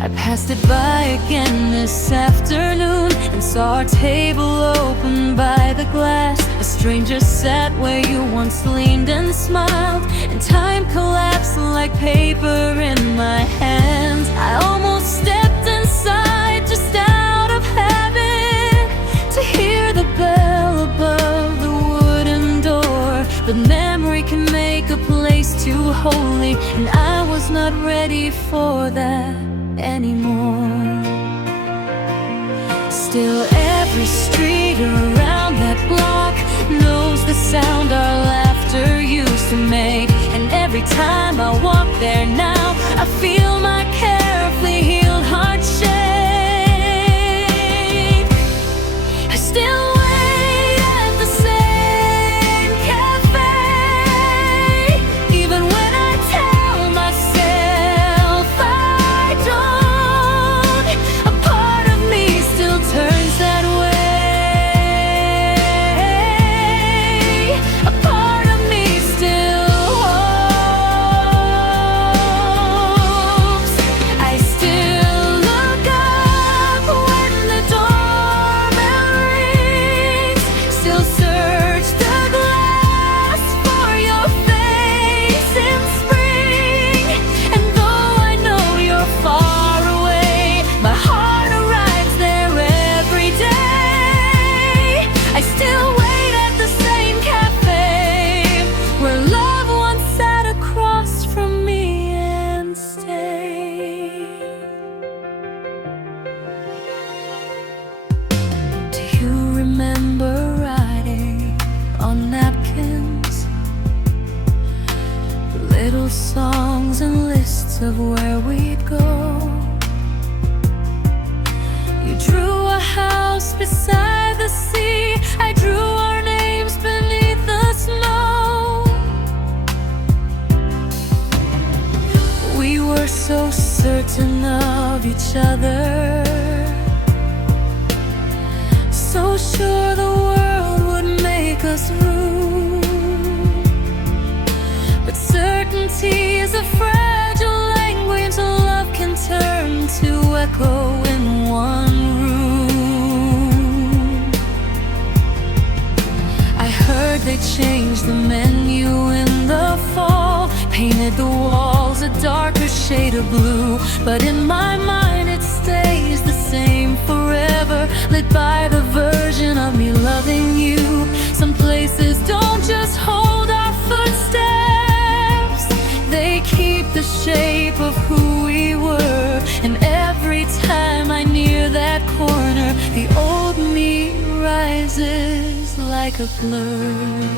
I passed it by again this afternoon and saw our table open by the glass. A stranger sat where you once leaned and smiled, and time collapsed like paper in my hands. I almost stepped inside just out of habit to hear the bell above the wooden door. But memory can make a place too holy, and I was not ready for that anymore. Still every street around that block knows the sound our laughter used to make, and every time I walk there now I feel my carefully healed heart shake. I still wait at the same cafe, even when I tell myself I don't. A part of me still turns that way. A part of me still hopes. I still look up when the doorbell rings, still search the glass for your face in spring. And though I know you're far away, my heart arrives there every day. I still wait at the same cafe where love once sat across from me and stayed. Do you remember writing on napkins little songs and lists of where we'd go? You drew a house beside the sea, I drew our names beneath the snow. We were so certain of each other, so sure the world would make us room. But certainty is a fragile language love can turn to echo in one room. I heard they changed the menu in the fall, painted the walls a darker shade of blue. But in my mind it stays the same forever, lit by the version of me loving you. Some places don't just hold our footsteps, they keep the shape of who we were. And every time I near that corner, the old me rises like a blur.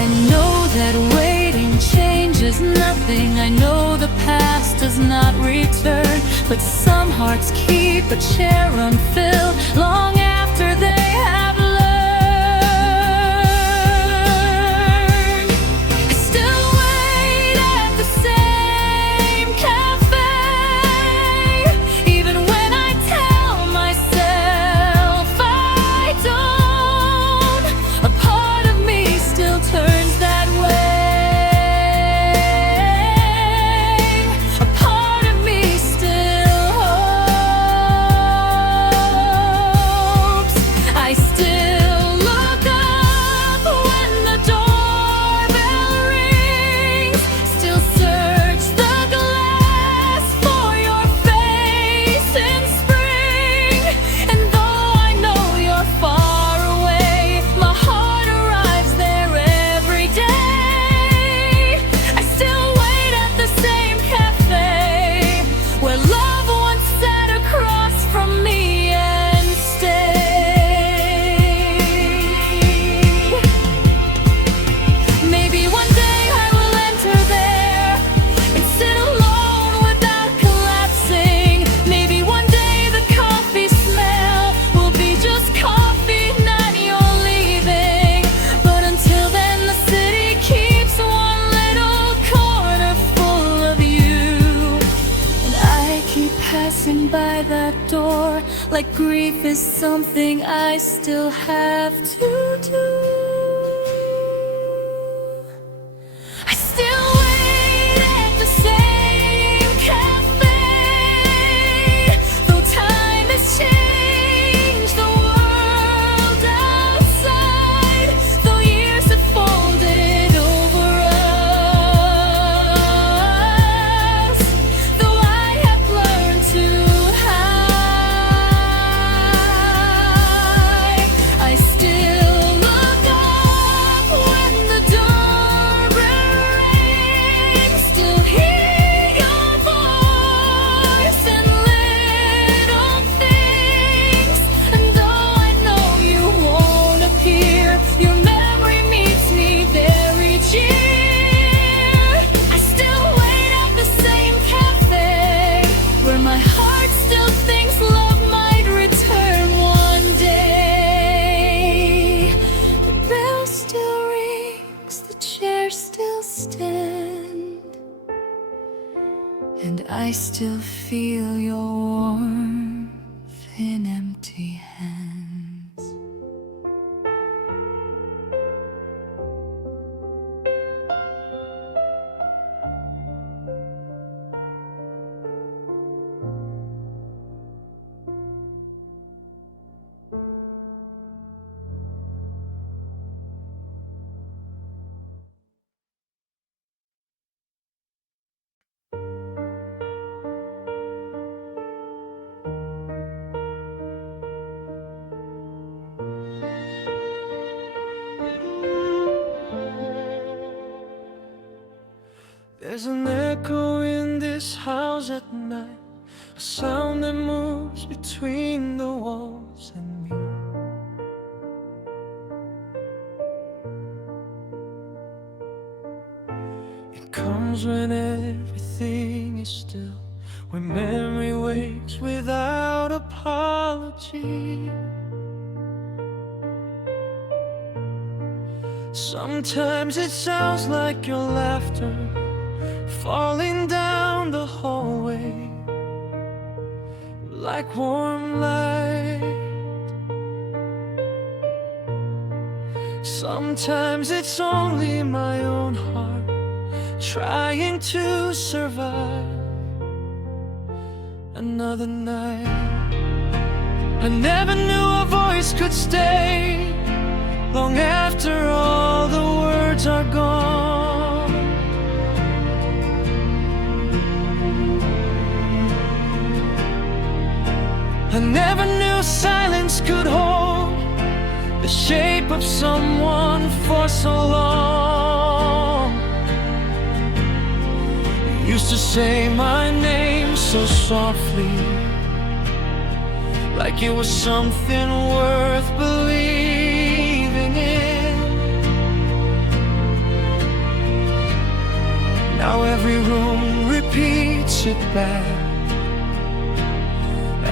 I know that waiting changes nothing, I know the past does not return, but some hearts keep a chair unfilled long after they have learned. I still wait at the same cafe, even when I tell myself I don't. A part of me still turns that way. A part of me still hopes. I still like grief is something I still have to do. I still wait at the same cafe, though time has changed the world outside, though years have folded over us, though I have learned to hide. I still look up when the doorbell rings, still hear your voice and little things. And though I know you won't appear, your memory meets me there each year. I still wait at the same cafe, where my heart still thinks love might return one day. The bell still rings, the chair still stands, and I still feel your warmth in empty hands. There's an echo in this house at night, a sound that moves between the walls and me. It comes when everything is still, when memory wakes without apology. Sometimes it sounds like your laughter falling down the hallway like warm light. Sometimes it's only my own heart trying to survive another night. I never knew a voice could stay long after all the words are gone. I never knew silence could hold the shape of someone for so long. You used to say my name so softly, like it was something worth believing in. Now every room repeats it back,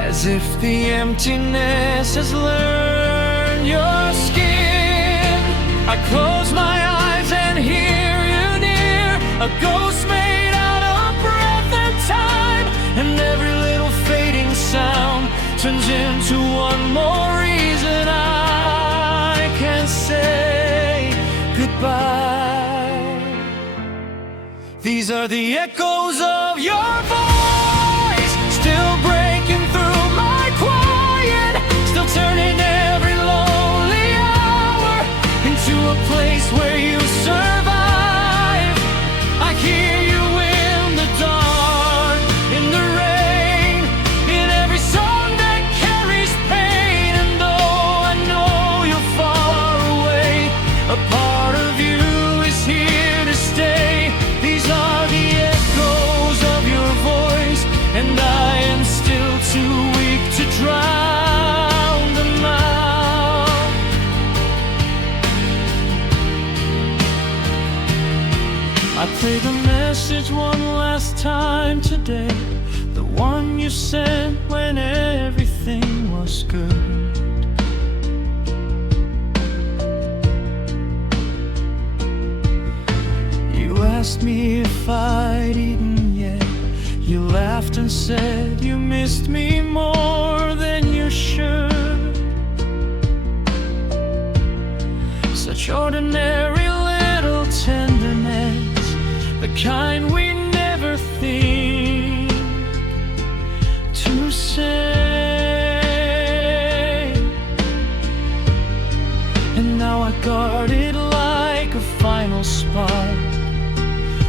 as if the emptiness has learned your skin. I close my eyes and hear you near, a ghost made out of breath and time, and every little fading sound turns into one more reason I can say goodbye. These are the echoes of your voice, still breaking through my quiet, still turning every lonely hour into a place where you survive. I hear you in the dark, in the rain, in every song that carries pain. And though I know you're far away, a part of you is here to stay. These are the echoes of your voice, and I am still too weak to drown them out. I play the message one last time today, the one you sent when everything was good. You asked me if I'd eaten yet. You laughed and said you missed me more than you Ordinary little tenderness, the kind we never think to say. And now I guard it like a final spark,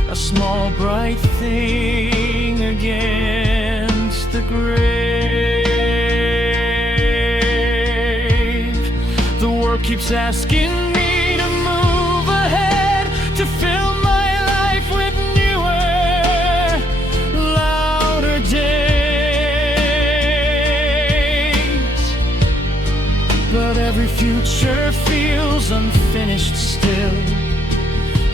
a small bright thing against the grave. The world keeps asking me to move ahead, to fill my life with newer, louder days. But every future feels unfinished still,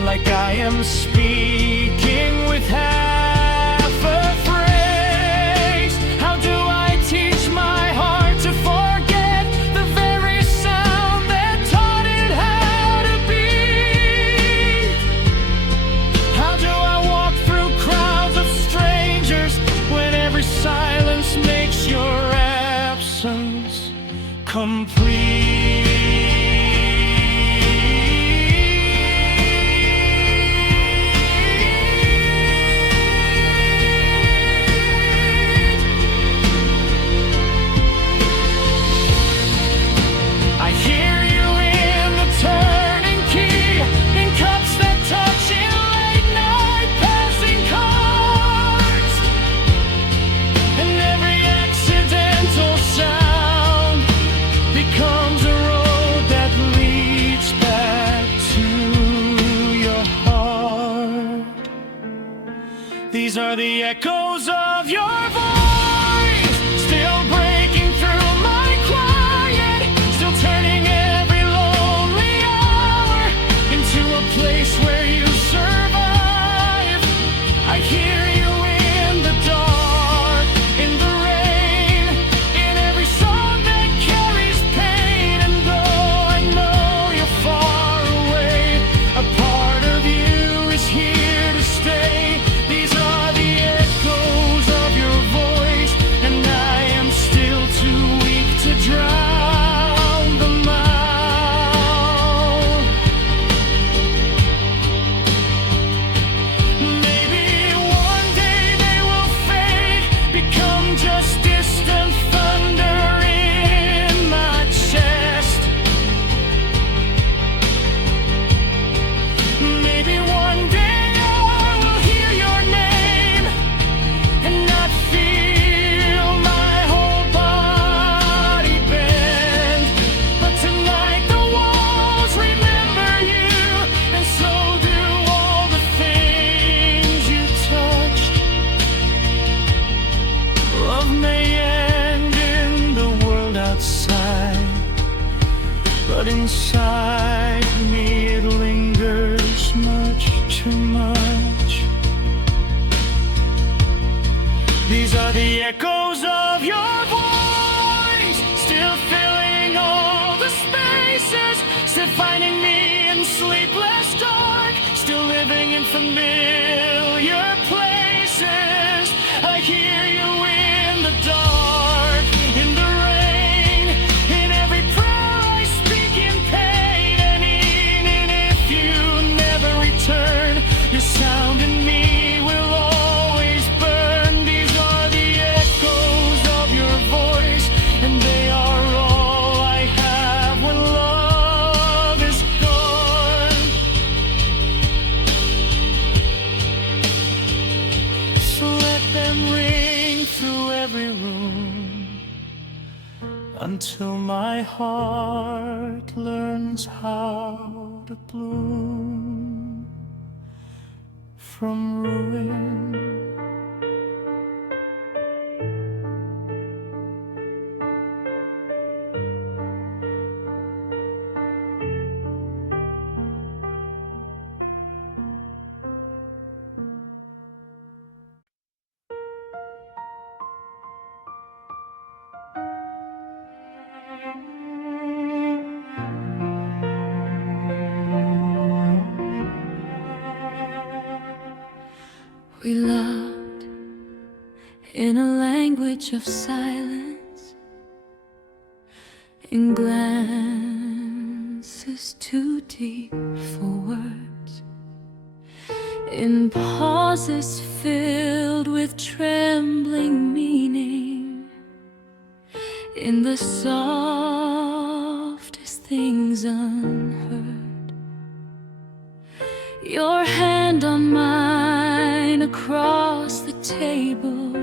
like I am speaking with half a phrase. How do I teach my heart to forget the very sound that taught it how to beat? How do I walk through crowds of strangers when every silence makes your absence complete? These are the echoes of your voice, still breaking through my quiet, still turning every lonely hour into a place where you survive. I hear you in the dark, in the rain, in every song that carries pain. And though I know you're far away, a part of you is here to stay. These are the echoes of your voice, and I am still too weak to drown them out. Maybe one day they will fade, become just distant thunder in my chest. Maybe one day I will hear your name and not feel my whole body bend. But tonight the walls remember you, and so do all the things you touched. Love may end in the world outside, but inside me it lingers much too much. These are the echoes of your voice, still filling all the spaces, still finding me in sleepless dark, still living in familiar places. I hear you in the dark, in the rain, in every prayer I speak in pain. And even if you never return, your sound in me will always burn. These are the echoes of your voice, and they are all I have when love is gone. So let them ring through every room until my heart learns how to bloom from ruin. We loved in a language of silence, in glances too deep. deep for words. In pauses filled with trembling meaning, in the softest things unheard. Your hand on mine across the table,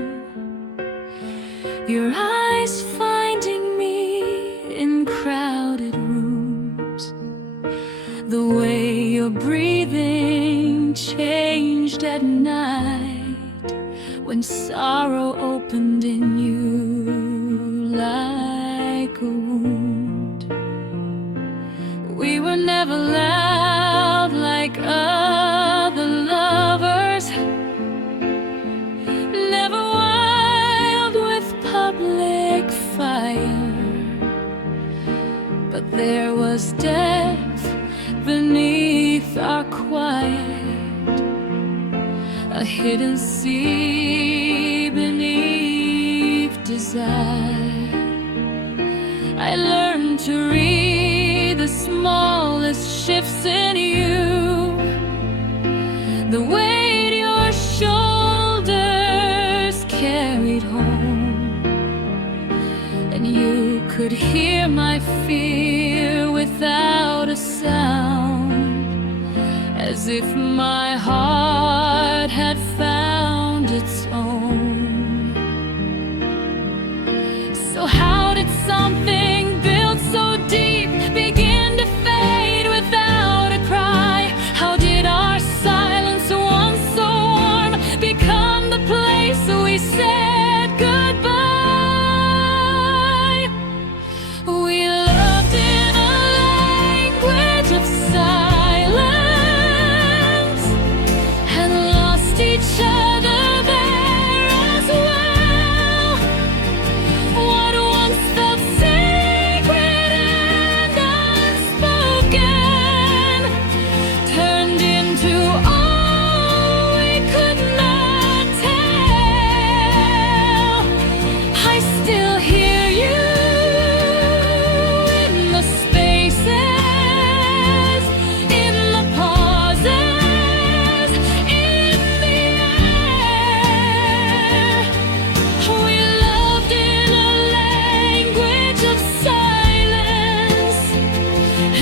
your eyes finding me in crowded rooms. The way your breathing changed at night when sorrow opened in you like a wound. We were never loud like other lovers, never wild with public fire, but there was depth beneath our quiet, a hidden sea beneath desire. I learned to read the smallest shifts in you, the weight your shoulders carried home, and you could hear my fear without a sound, as if my heart had found its own. So how did something built so deep begin to fade without a cry? How did our silence, once so warm, become the place we said goodbye? We loved in a language of silence and lost each other there as well. What once felt sacred and unspoken turned into all we could not tell. I still hear you in the spaces, in the pauses, in the air. We loved in a language of silence,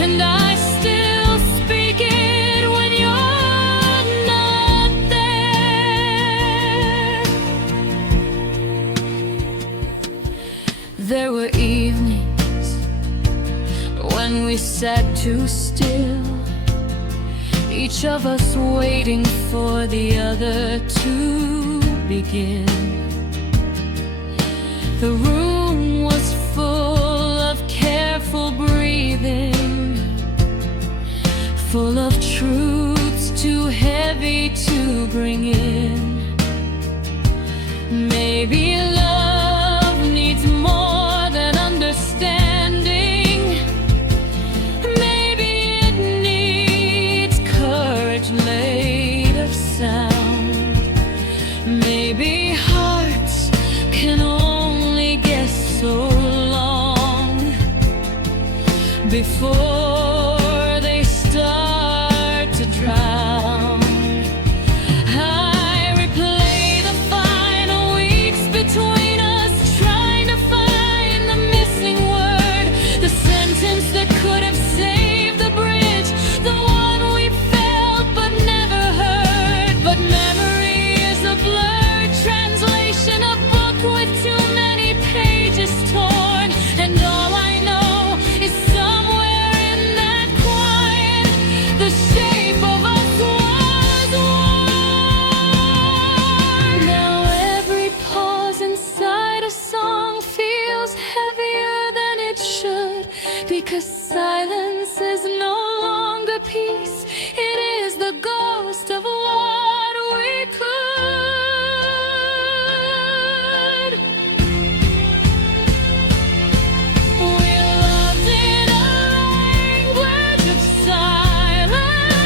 and I still speak it when you're not there. There were evenings when we sat too still, each of us waiting for the other to begin. The room was full of careful breathing, full of truths too heavy to bring in. Maybe love needs more than understanding. Maybe it needs courage laid of sound. Maybe hearts can only guess so long before they start to drown. I replay the final weeks between us, trying to find the missing word, the sentence that could have saved the bridge, the one we felt but never heard. But memory is a blurred translation, a book with too many pages torn, and all I know is somewhere in that quiet, the shape of us was worn. Now every pause inside a song feels heavier than it should, because silence is no longer peace, it is the ghost of what we could. We loved in a language of silence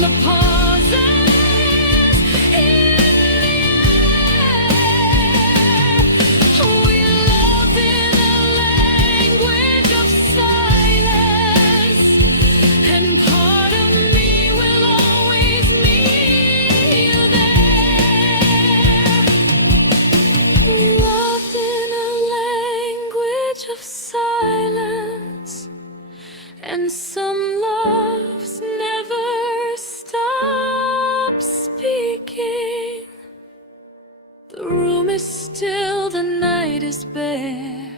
the pauses in the air. We loved in a language of silence, and part of me will always meet you there. We loved in a language of silence, and some loves never stop speaking. The room is still, the night is bare,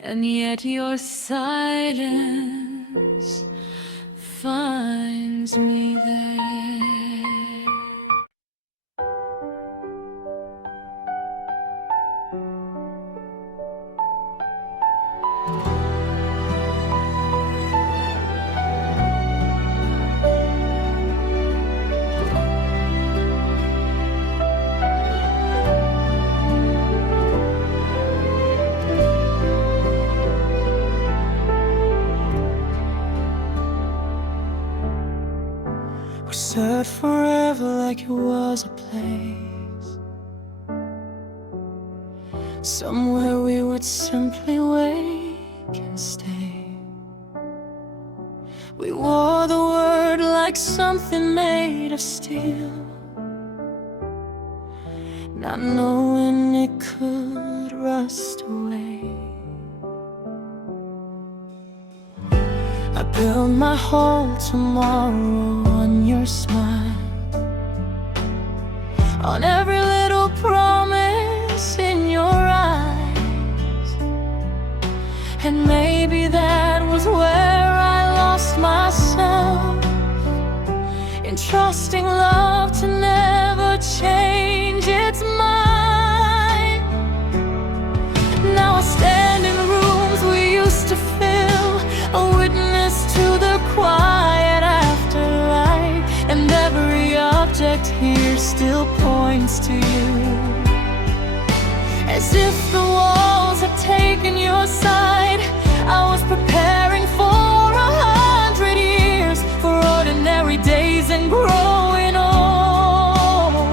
and yet your silence finds me there. We said forever like it was a place, somewhere we would simply wake and stay. We wore the word like something made of steel, not knowing it could rust away. I built my whole tomorrow on your smile, on every little promise in your eyes. And maybe that was where I lost myself, in trusting love to never change its mind. Now I stand in rooms we used to fill, a witness to the quiet afterlife, and every object here still points to you, as if the walls had taken your side. I was preparing for 100 years, for ordinary days and growing old.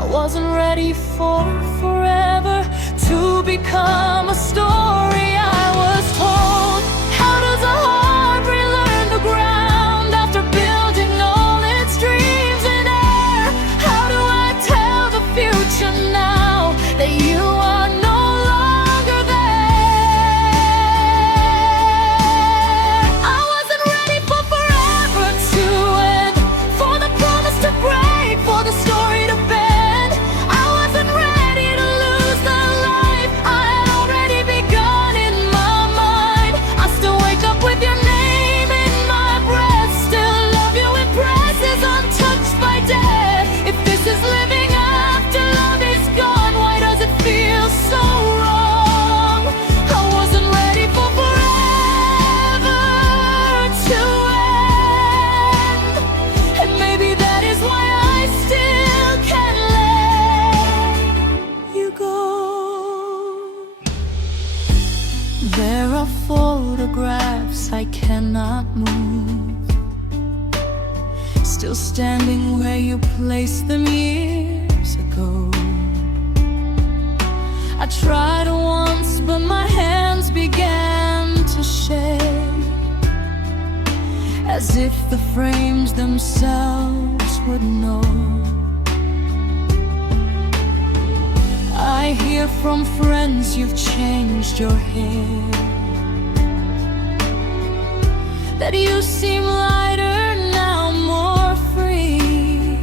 I wasn't ready for forever to become a story I was told. How does a heart relearn the ground after building all its dreams in air? How do I tell the future now that you are no longer there? I wasn't ready for forever to end, for the promise to break, for the story to bend. I wasn't ready to lose the life I had already begun in my mind. I still wake up with your name in my breath, still love you in presses untouched by death. If this is living after love is gone, why does it feel so wrong? I wasn't ready for forever to end, and maybe that is why I still can't let you go. There are photographs I cannot move, still standing where you placed them years ago. I tried once, but my hands began to shake, as if the frames themselves would know. I hear from friends you've changed your hair, that you seem lighter now, more free.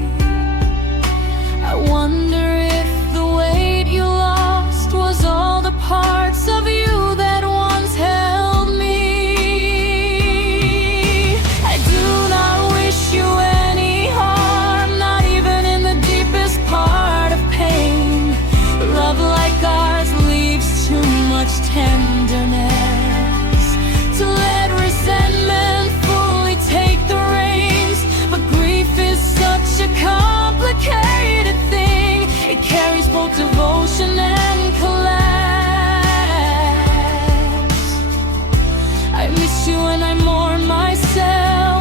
I wonder if the weight you lost was all the parts of you that once held me. I do not wish you any harm, not even in the deepest part of pain. Love like ours leaves too much tenderness to let resentment fully take the reins. But grief is such a complicated thing, it carries both devotion and collapse. I miss you and I mourn myself.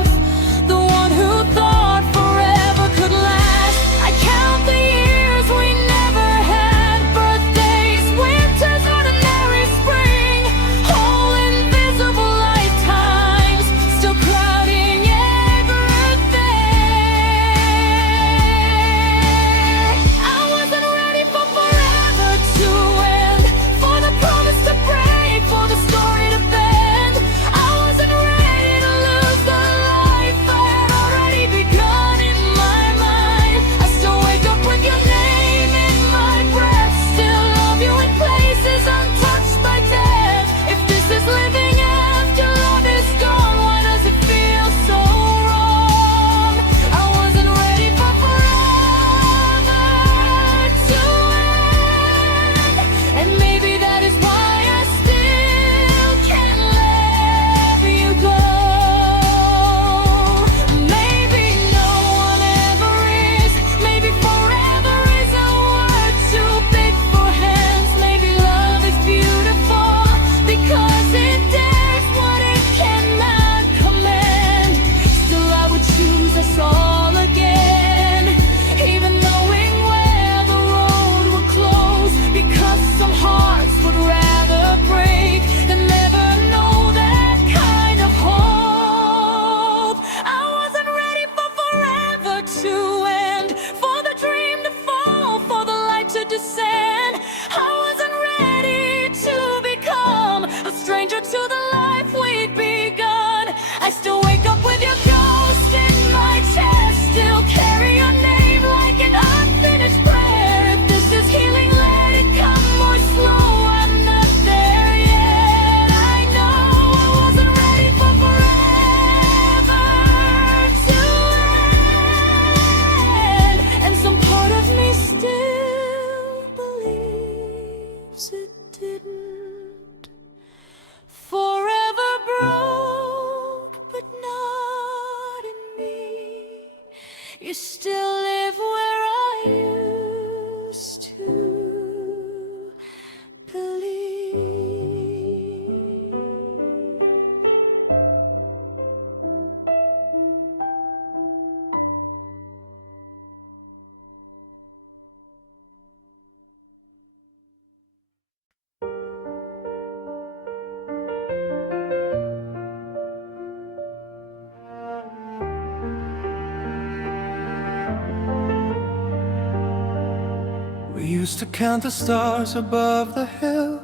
used to count the stars above the hill,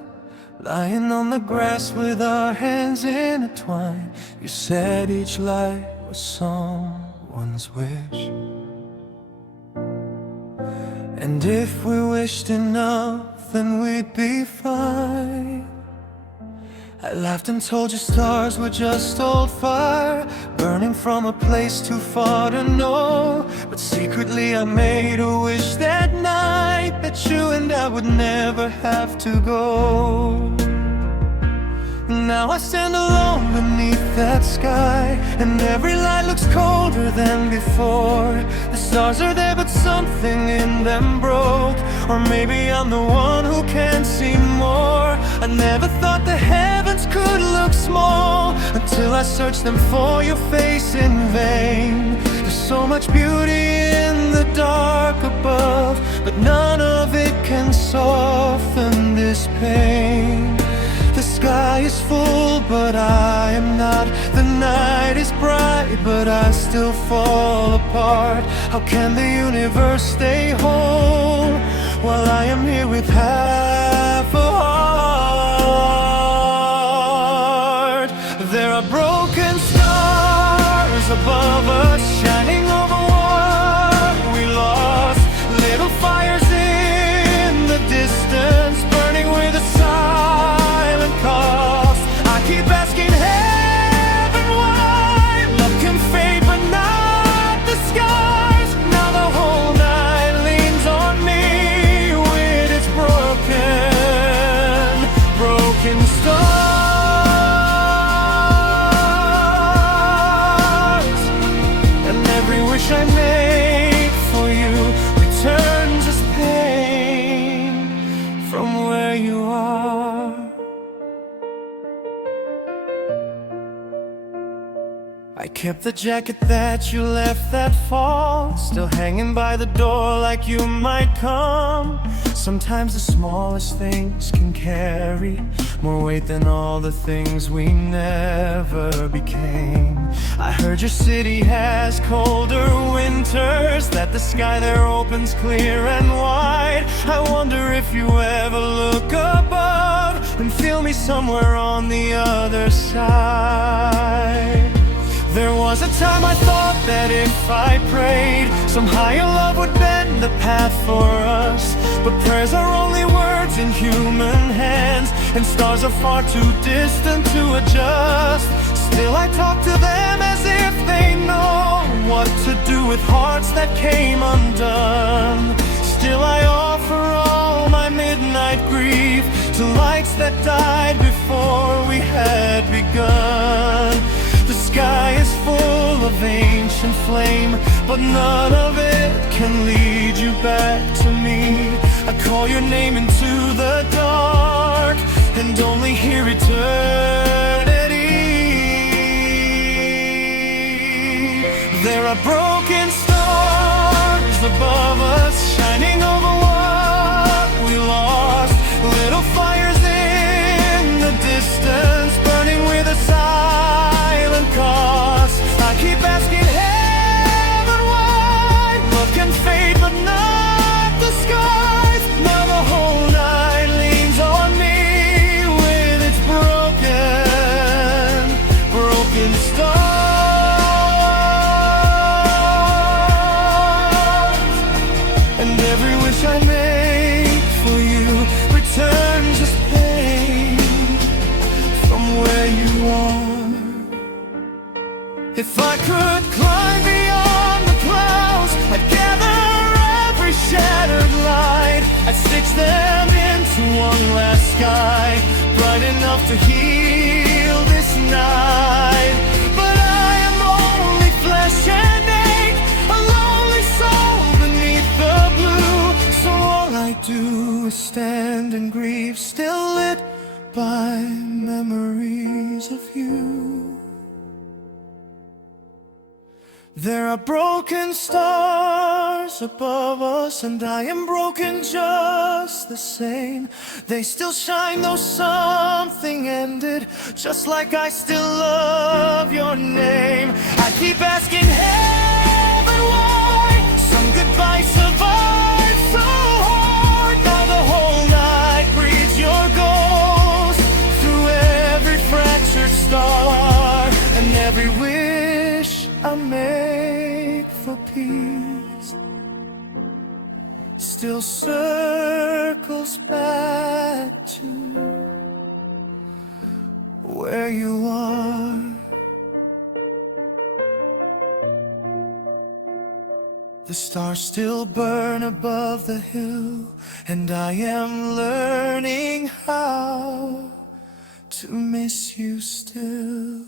lying on the grass with our hands intertwined. You said each light was someone's wish, and if we wished enough, then we'd be fine. I laughed and told you stars were just old fire, burning from a place too far to know. But secretly I made a wish that night, that you and I would never have to go. Now I stand alone beneath that sky, and every light looks colder than before. The stars are there but something in them broke, or maybe I'm the one who can't see more. I never thought the heavens could look small, until I searched them for your face in vain. There's so much beauty in the dark above, but none of it can soften this pain. The sky is full, but I am not. The night is bright, but I still fall apart. How can the universe stay whole while I am here with half a heart? There are broken stars above us, shining over what we lost. Little fires in the distance, burning with a silent cost. I keep asking heaven why love can fade but not the skies. Now the whole night leans on me with its broken stars. And every wish I make for you returns as pain from where you are. I kept the jacket that you left that fall, still hanging by the door like you might come. Sometimes the smallest things can carry more weight than all the things we never became. I heard your city has colder winters, that the sky there opens clear and wide. I wonder if you ever look above and feel me somewhere on the other side. There was a time I thought that if I prayed, some higher love would bend the path for us. But prayers are only words in human hands, and stars are far too distant to adjust. Still I talk to them as if they know what to do with hearts that came undone. Still I offer all my midnight grief to lights that died before we had begun. The sky is full of ancient flame, but none of it can lead you back to me. I call your name into the dark and only hear eternity. There are broken stars above us, shining over what we lost. Little fires in the distance, burning with a silent cost. I keep asking heaven why love can fade but not the skies. Now the whole night leans on me with its broken stars. And every wish I make for you returns as pain from where you are. If I could climb beyond the clouds, I'd gather every shattered light. I'd stitch them into one last sky, bright enough to heal this night. But I am only flesh and ink, a lonely soul beneath the blue. So all I do is stand and grieve, still lit by memories of you. There are broken stars above us, and I am broken just the same. They still shine though something ended, just like I still love your name. I keep asking heaven why some goodbye survived so hard. Now every wish I make for peace still circles back to where you are. The stars still burn above the hill, and I am learning how to miss you still.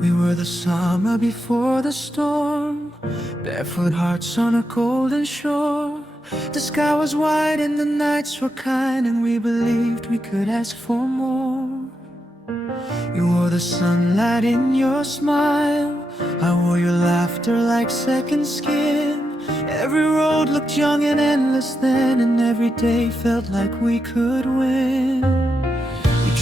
We were the summer before the storm, barefoot hearts on a golden shore. The sky was white and the nights were kind, and we believed we could ask for more. You wore the sunlight in your smile, I wore your laughter like second skin. Every road looked young and endless then, and every day felt like we could win.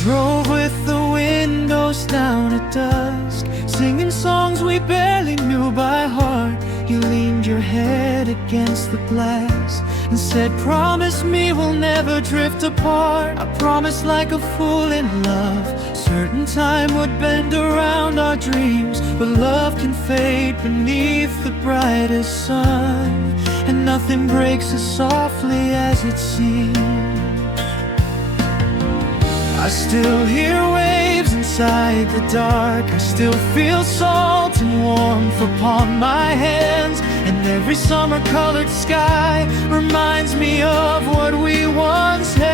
Drove with the windows down at dusk, singing songs we barely knew by heart. You leaned your head against the glass and said, promise me we'll never drift apart. I promised like a fool in love, certain time would bend around our dreams. But love can fade beneath the brightest sun, and nothing breaks as softly as it seems. I still hear waves inside the dark, I still feel salt and warmth upon my hands, and every summer-colored sky reminds me of what we once had.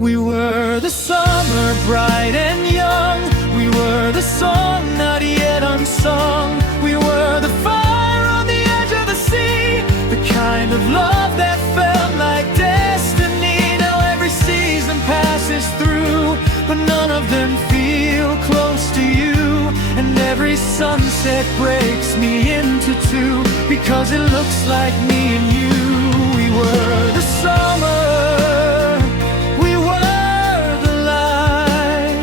We were the summer, bright and young, we were the song not yet unsung. We were the fire on the edge of the sea, the kind of love that felt like destiny. Now every season passes through, but none of them feel close to you. And every sunset breaks me into two, because it looks like me and you. We were the summer, we were the light,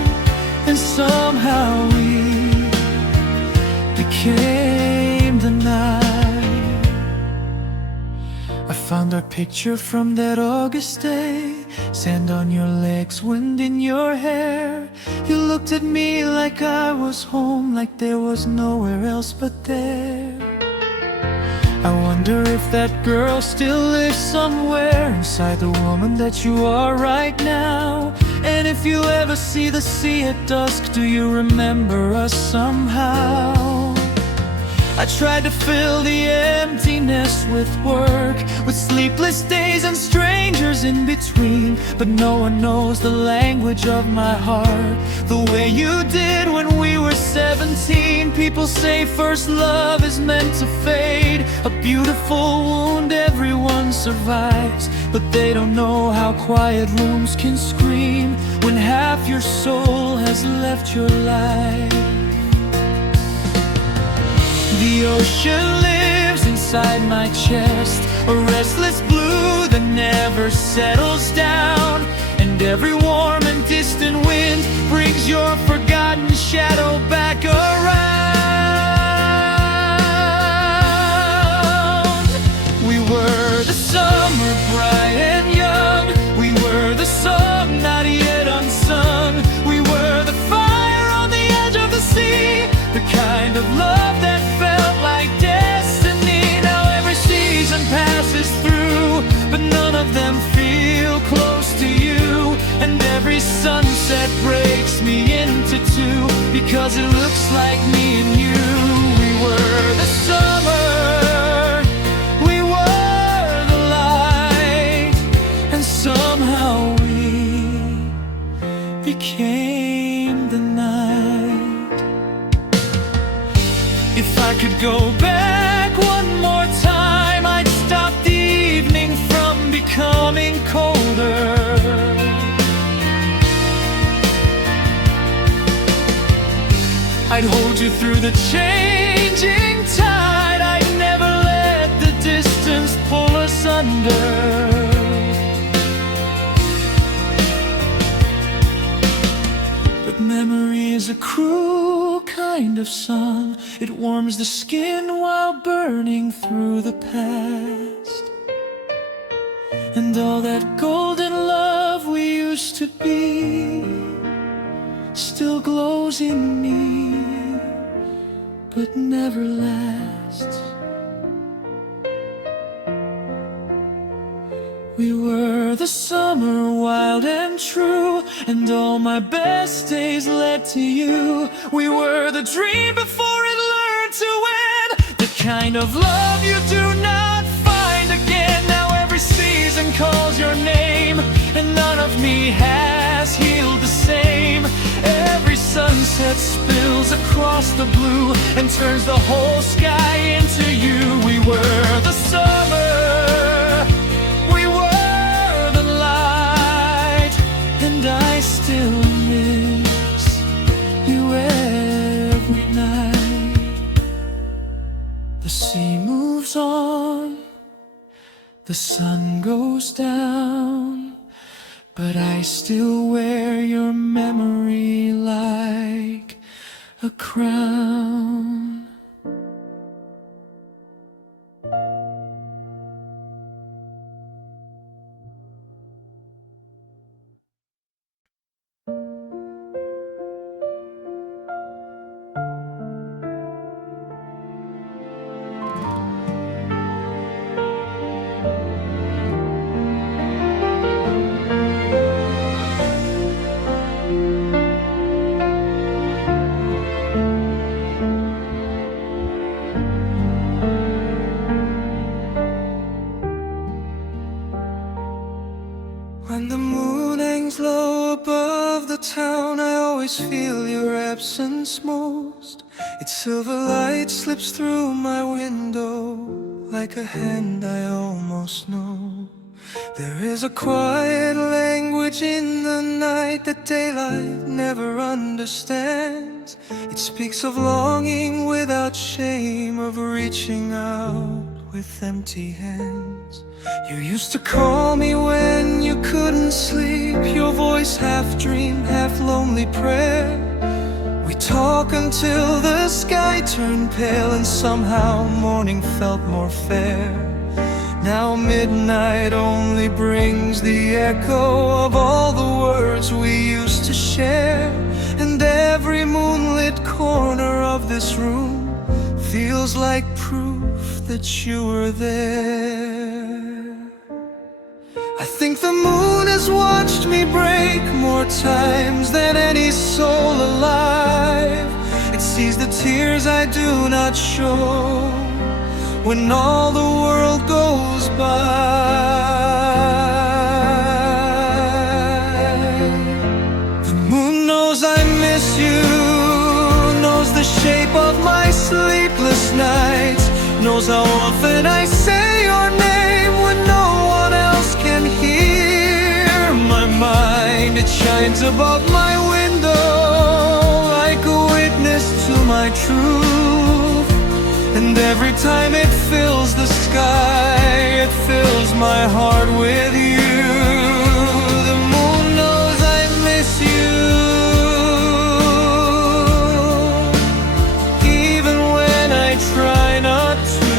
and somehow we became the night. I found our picture from that August day, sand on your legs, wind in your hair. You looked at me like I was home, like there was nowhere else but there. I wonder if that girl still lives somewhere inside the woman that you are right now. And if you ever see the sea at dusk, do you remember us somehow? I tried to fill the emptiness with work, with sleepless days and strangers in between. But no one knows the language of my heart the way you did when we were 17. People say first love is meant to fade, a beautiful wound everyone survives. But they don't know how quiet rooms can scream when half your soul has left your life. The ocean lives inside my chest, a restless blue that never settles down. And every warm and distant wind brings your forgotten shadow back around. We were the summer, bright and young, we were the song not yet unsung. We were the fire on the edge of the sea, the kind of love that felt like destiny. Now every season passes through, but none of them feel close to you. And every sunset breaks me into two, because it looks like me and you. We were the summer, we were the light, and somehow we became the night. If I could go back one more time, I'd stop the evening from becoming colder. I'd hold you through the changing tide. I'd never let the distance pull us under. But memory is a cruel kind of sun. It warms the skin while burning through the past. And all that golden love we used to be still glows in me, but never lasts. We were the summer, wild and true, and all my best days led to you. We were the dream before it learned to win, the kind of love you do not find again. Now every season calls your name, and none of me has healed the same. Every sunset spills across the blue and turns the whole sky into you. We were the summer, we were the light, and I still miss you every night. The sea moves on, the sun goes down, but I still wear your memory like a crown. When the moon hangs low above the town, I always feel your absence most. Its silver light slips through my window like a hand I almost know. There is a quiet language in the night that daylight never understands. It speaks of longing without shame, of reaching out with empty hands. You used to call me when you couldn't sleep, your voice half dream, half lonely prayer. We talk until the sky turned pale, and somehow morning felt more fair. Now midnight only brings the echo of all the words we used to share, and every moonlit corner of this room feels like proof that you were there. I think the moon has watched me break more times than any soul alive. It sees the tears I do not show when all the world goes by. The moon knows I miss you, knows the shape of my sleepless nights, knows how often I say your name when no one else can hear my mind. It shines above my window like a witness to my truth, and every time it fills the sky, it fills my heart with you. The moon knows I miss you, even when I try not to.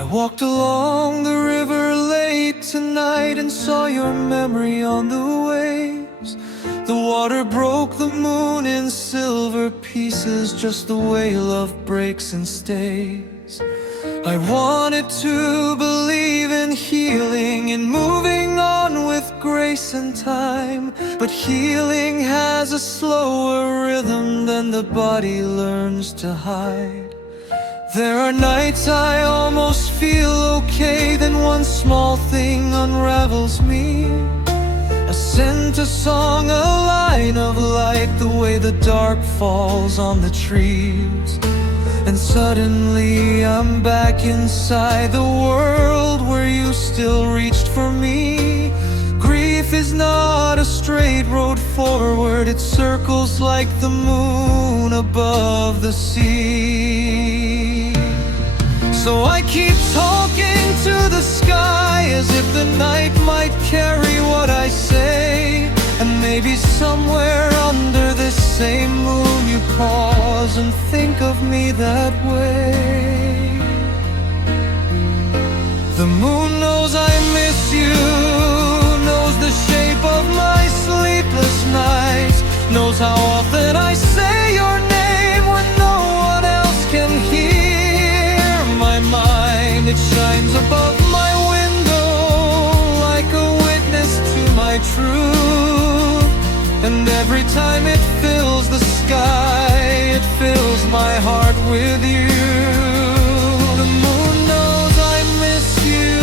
I walked along the river late tonight and saw your memory on the waves. The water broke the moon in silver pieces, just the way love breaks and stays. I wanted to believe in healing and moving on with grace and time, but healing has a slower rhythm than the body learns to hide. There are nights I almost feel okay, then one small thing unravels me. A scent, a song, a line of light, the way the dark falls on the trees. And suddenly I'm back inside the world where you still reached for me. Grief is not a stranger fate rode forward, its circles like the moon above the sea. So I keep talking to the sky as if the night might carry what I say. And maybe somewhere under this same moon you pause and think of me that way. The moon knows I miss you, knows the shape of my sleepless nights, knows how often I say your name when no one else can hear my mind. It shines above my window like a witness to my truth. And every time it fills the sky, it fills my heart with you. The moon knows I miss you,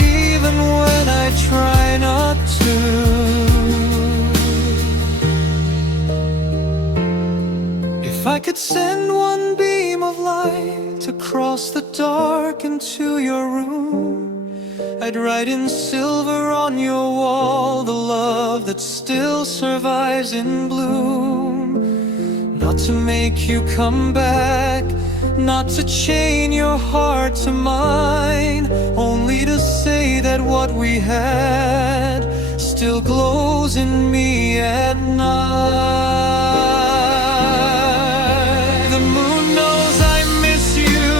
even when I try not to. If I could send one beam of light across the dark into your room, I'd write in silver on your wall the love that still survives in bloom. Not to make you come back, not to chain your heart to mine, only to say that what we had still glows in me at night. The moon knows I miss you,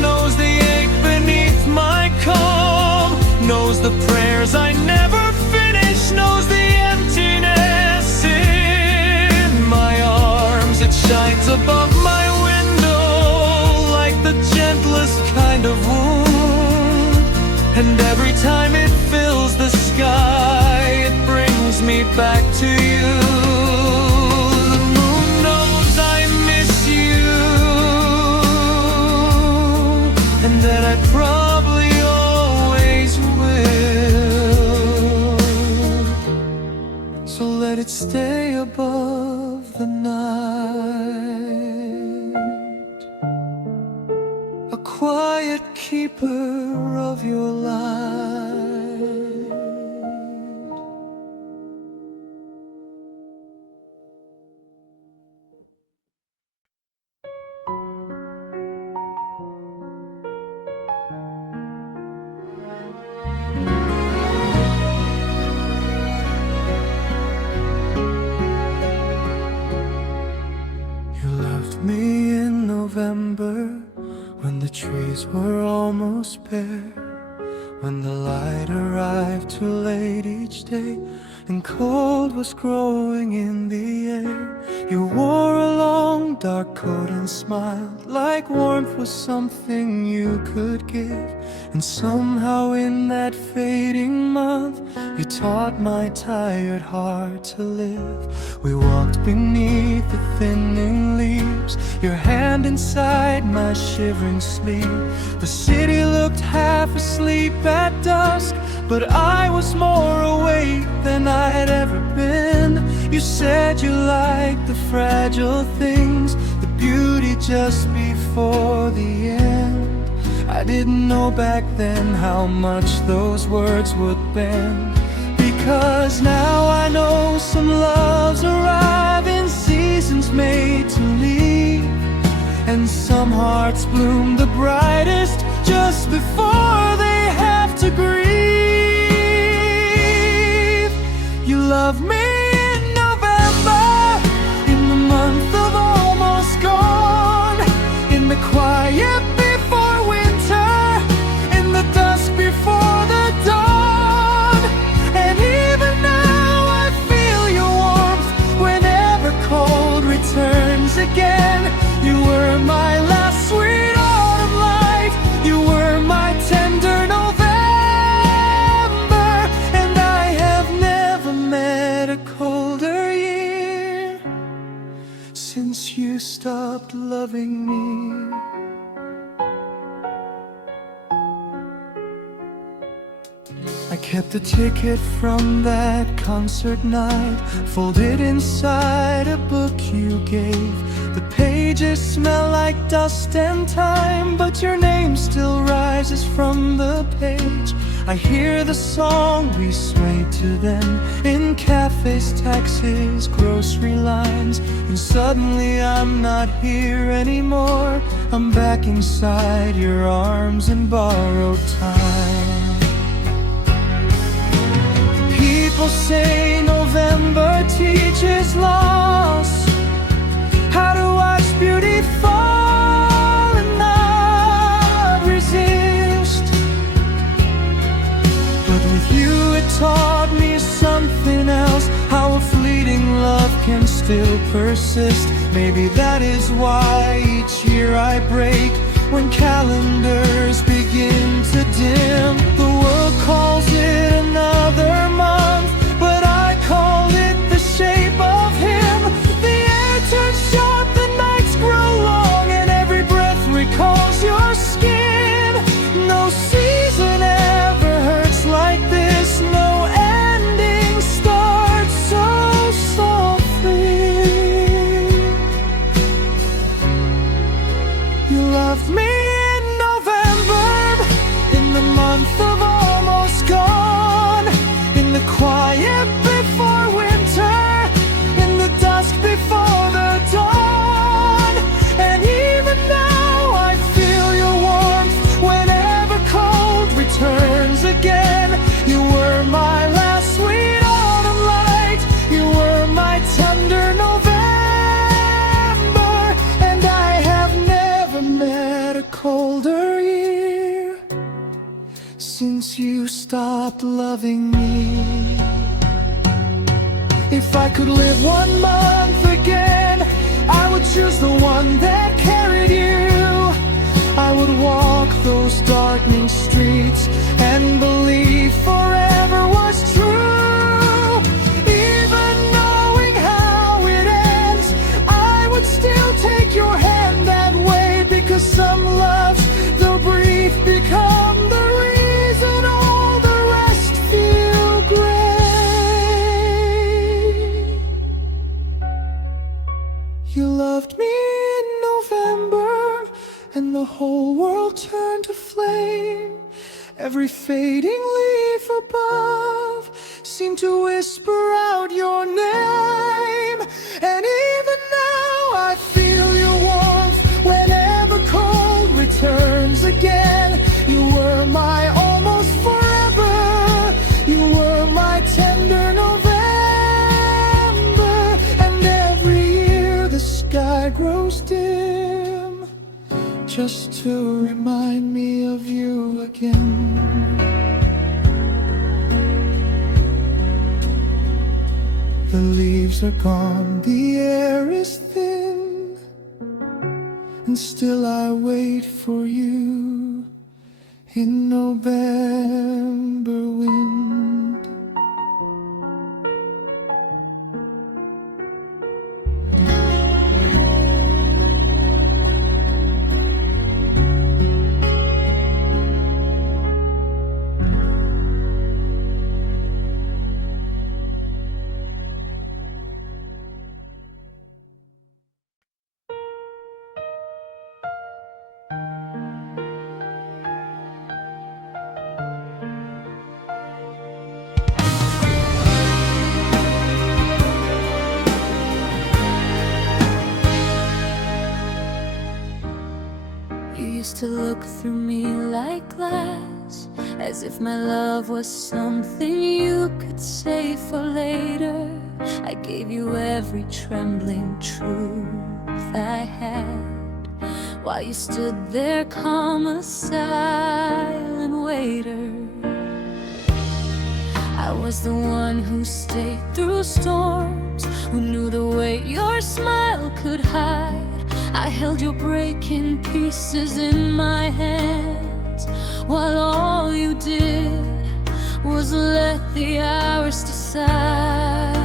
knows the ache beneath my calm, knows the prayers I never finish, knows the emptiness in my arms. It shines above my window like the gentlest kind of wound. And every time it fills the sky, it brings me back to you. The moon knows I miss you, and that I probably always will. So let it stay above the night, a quiet keeper of your light. You left me in November when the trees were almost bare, when the light arrived too late each day and cold was growing in the air. You wore a long dark coat and smiled like warmth was something you could give. And somehow in that fading month you taught my tired heart to live. We walked beneath the thinning leaves, your hand inside my shivering sleeve. The city looked half asleep at dusk, but I was more awake than I had ever been. You said you liked the fragile things, the beauty just before the end. I didn't know back then how much those words would bend, because now I know some loves arrive in seasons made to leave, and some hearts bloom the brightest just before they have to grieve. You love me in November, in the month of almost gone, in the quiet before winter, in the dusk before the dawn. And even now I feel your warmth whenever cold returns again. You were my last sweet autumn light, you were my tender November, and I have never met a colder year since you stopped loving me. I kept a ticket from that concert night, folded inside a book you gave. The pages smell like dust and time, but your name still rises from the page. I hear the song we sway to then, in cafes, taxis, grocery lines, and suddenly I'm not here anymore. I'm back inside your arms in borrowed time. People say November teaches loss, how to watch beauty fall and not resist. But with you it taught me something else, how a fleeting love can still persist. Maybe that is why each year I break when calendars begin to dim. The world calls it another month, but I call it the shape of him. The air turns sharp, the nights grow long, and every breath recalls your skin. No season ever hurts like this, no ending starts so softly. You loved me in November, in the month of almost gone, in the quiet before winter, in the dusk before the dawn. And even now I feel your warmth whenever cold returns again. You were my last sweet autumn light, you were my tender November, and I have never met a colder year since you stopped loving me. If I could live 1 month again, I would choose the one that carried you. I would walk those darkening streets and believe forever was true. Even knowing how it ends, I would still take your hand that way, because some loves, though brief, become the reason all the rest feel gray. You loved me in November, and the whole world turned to flame. Every fading leaf above seemed to whisper out your name. And even now I feel your warmth whenever cold returns again. You were my almost forever, you were my tender November. And every year the sky grows dim, just to remind me of you again. The leaves are gone, the air is thin, and still I wait for you in November wind. You used to look through me like glass, as if my love was something you could save for later. I gave you every trembling truth I had, while you stood there calm, a silent waiter. I was the one who stayed through storms, who knew the weight your smile could hide. I held your breaking pieces in my hands, while all you did was let the hours decide.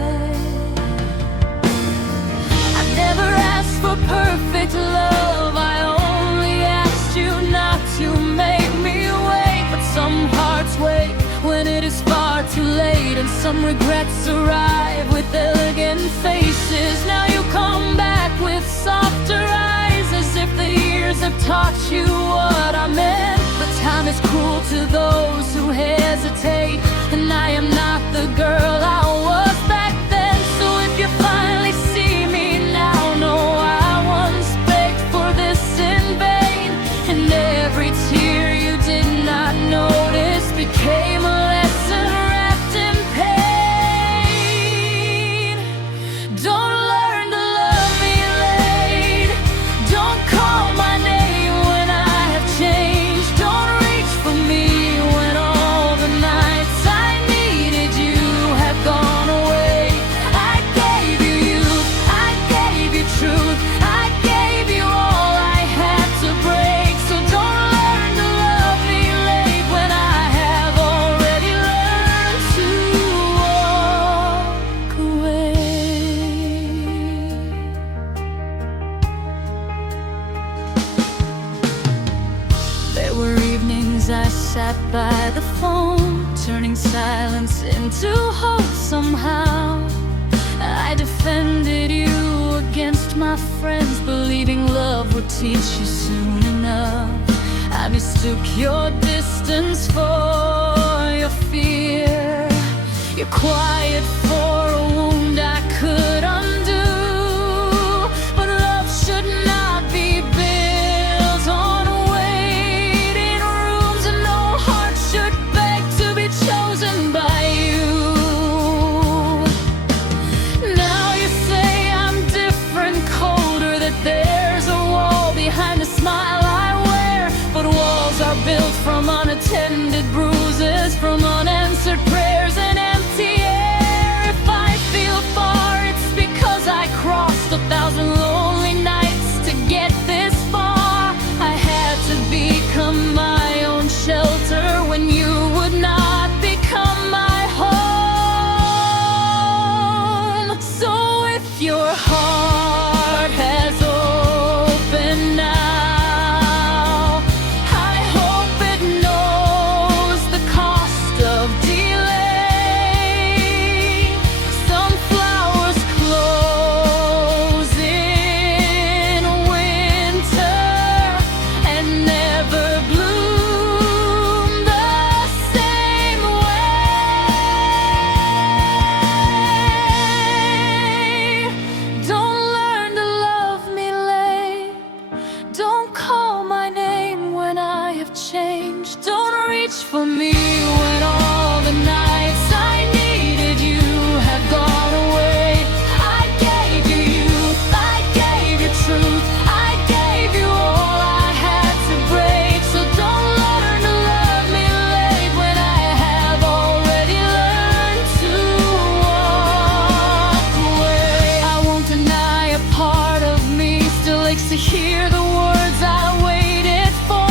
I never asked for perfect love, I only asked you not to make me wait. But some hearts wait when it is far too late, and some regrets arrive with elegant faces. Now you come back with softer eyes, as if the years have taught you what I meant. But time is cruel to those who hesitate. hesitate, and I am not the girl I was back then. So if you finally see me now, know I once begged for this in vain, and every tear you did not notice became a lesson wrapped in pain. Don't learn to love me late. Don't call my name when I have changed. Don't reach for me when all the nights I needed you have gone away. I gave you youth, I gave you truth, I gave you all I had to break. So don't learn to love me late when I have already learned to walk away. There were evenings I sat by the phone, turning silence into hope somehow. I defended you against my friends, believing love would teach you soon enough. I mistook your distance for your fear, your quiet for a wound I could undo. But love should not be built on waiting rooms, and no heart should beg to be chosen by you. Now you say I'm different, colder, that there's a wall behind the smile I wear. But walls are built from unattended bruises, from unanswered prayers and empty air. If I feel far, it's because I crossed 1,000 lonely nights to get this far. I had to become my own shelter when you would not become my home. So if your heart has opened now, I hope it knows the cost of delay. Some flowers close in winter and never bloom the same way. Don't learn to love me late. Don't call my name when I have changed. Don't reach for me when all the nights I needed you have gone away. I gave you youth, I gave you truth, I gave you all I had to break. So don't learn to love me late when I have already learned to walk away. I won't deny a part of me still aches to hear the words I waited for.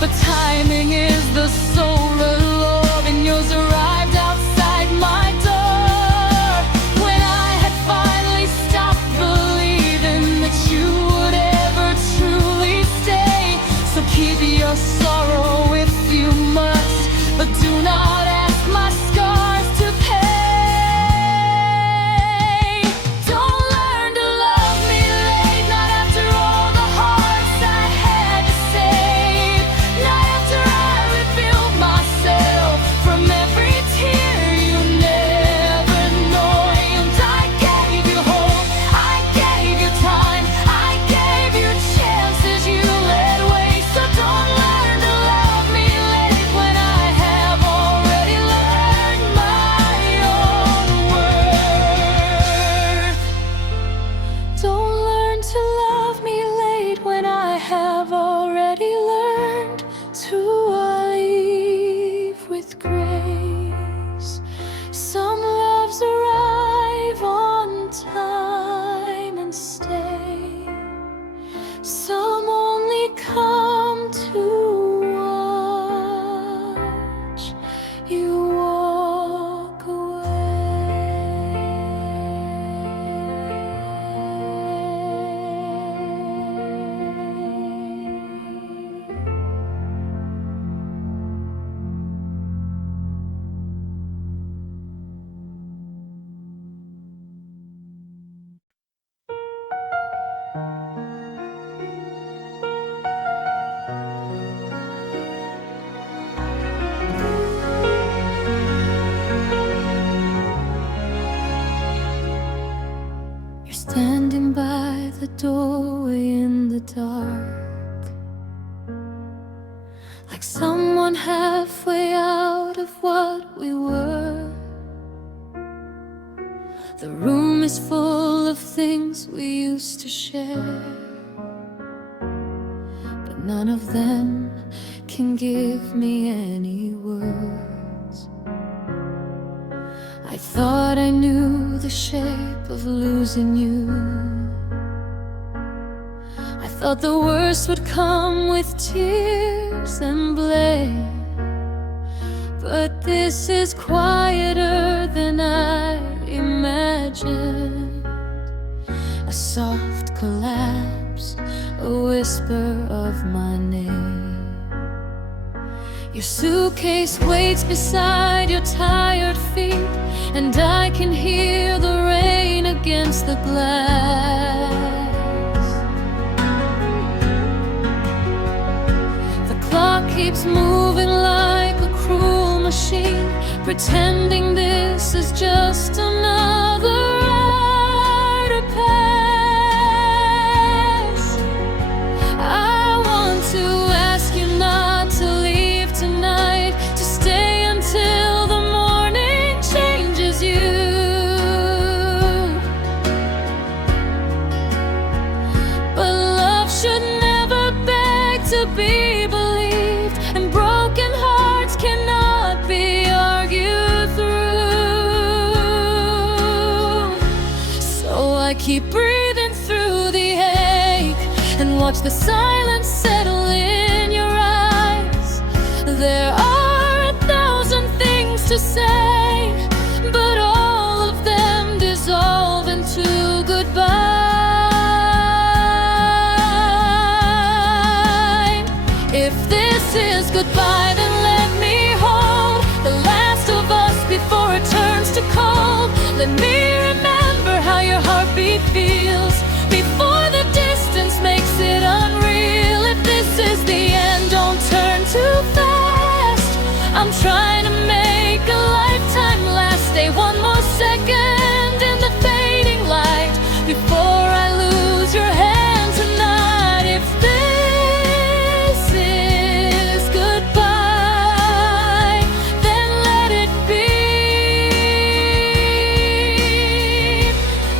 But timing is the soul of love, and yours arrived outside my door when I had finally stopped believing that you would ever truly stay. So keep your sorrow if you must, but do not ask my scars to pay. Don't learn to love me late, not after all the hearts I had to save, not after I rebuilt myself from every tear you never named. I gave you hope, I gave you time, I gave you chances you let waste. So don't learn to love me late when I have already like someone halfway out of what we were. The room is full of things we used to share, but none of them can give me any words. I thought I knew the shape of losing you. I thought the worst would come with tears and blame, but this is quieter than I imagined. A soft collapse, a whisper of my name. Your suitcase waits beside your tired feet, and I can hear the rain against the glass. The clock keeps moving like a cruel machine, pretending this is just another rite of passage. I want to ask you not to leave tonight, to stay until the morning changes you. But love should never beg to be believed, and broken hearts cannot be argued through. So I keep breathing through the ache and watch the silence settle in your eyes. There are 1,000 things to say, but all of them dissolve into goodbye. If this is goodbye, then let me hold the last of us before it turns to cold. Let me remember how your heartbeat feels before the distance makes it unreal. If this is the end, don't turn too fast. I'm trying to make a lifetime last. Stay one more second in the fading light before I lose your hand tonight. If this is goodbye, then let it be.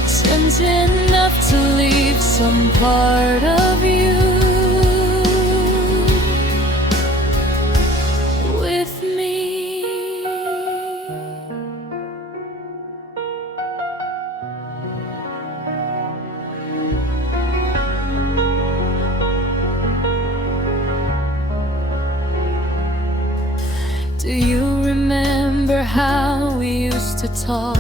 Just enough to leave some part of you with me. Do you remember how we used to talk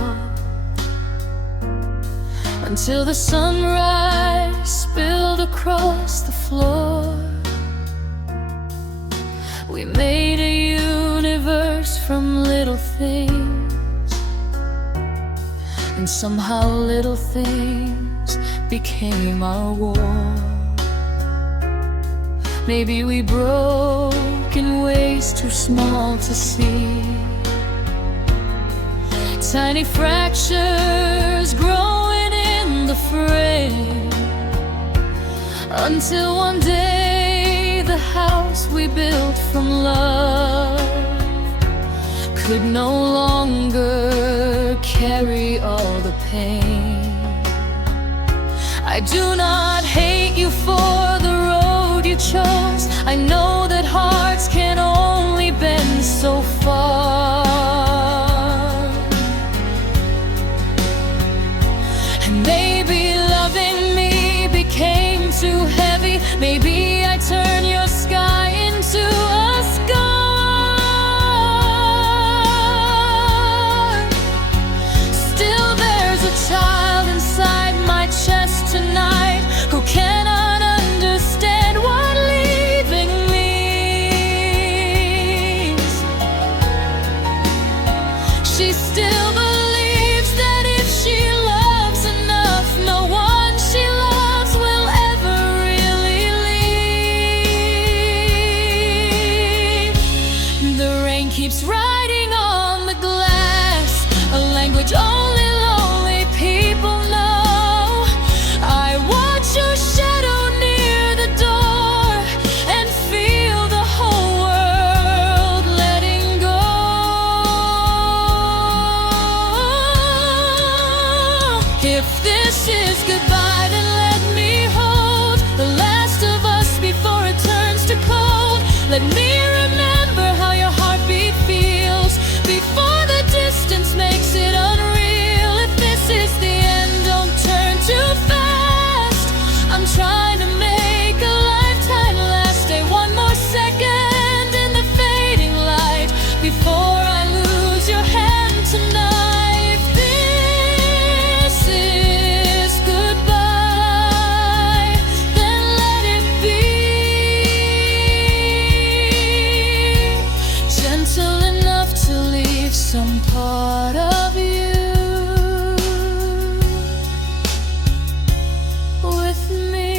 until the sunrise spilled across the floor? We made a universe from little things, and somehow little things became our war. Maybe we broke in ways too small to see, tiny fractures growing in the frame, until one day the house we built from love could no longer carry all the pain. I do not hate you for the road you chose. I know that hearts can only bend so far, and maybe loving me became too heavy. Maybe I turned your sky into a scar. Still there's a child inside my chest tonight who cannot understand what leaving me Let me remember how your heartbeat feels before the distance makes it unreal. If this is the end, don't turn too fast. I'm trying to make a lifetime last. Stay one more second in the fading light before I lose your hand tonight. If this is goodbye, then let it be. Gentle enough to leave some part of you with me.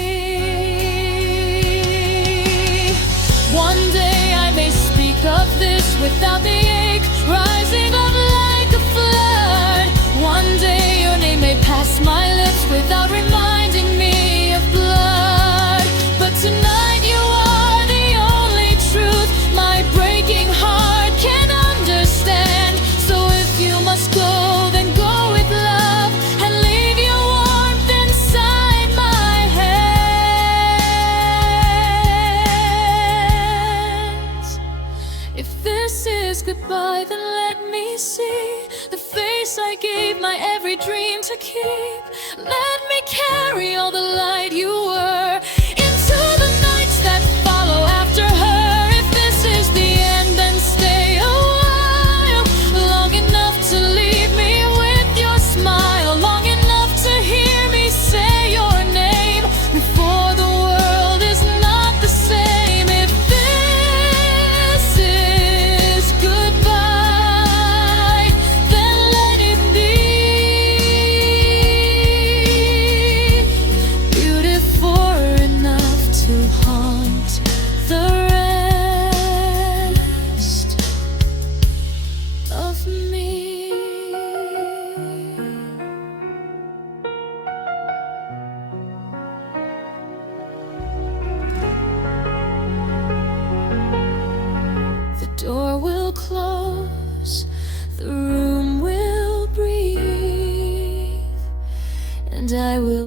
One day I may speak of this without the ache rising up like a flood. One day your name may pass my lips without reminding me of blood. But tonight you are the only truth my breaking heart can understand. So if you must go, then go with love and leave your warmth inside my hands. If this is goodbye, then let me see the face I gave my every dream to keep. Let me carry all the light you were into the nights that follow after her. If this is the end, then stay a while, long enough to leave me with your smile, long enough to hear me say your name before the world is not the same. If this is goodbye, then let it be. Beautiful enough to haunt the rest of me. The door will close, the room will breathe, and I will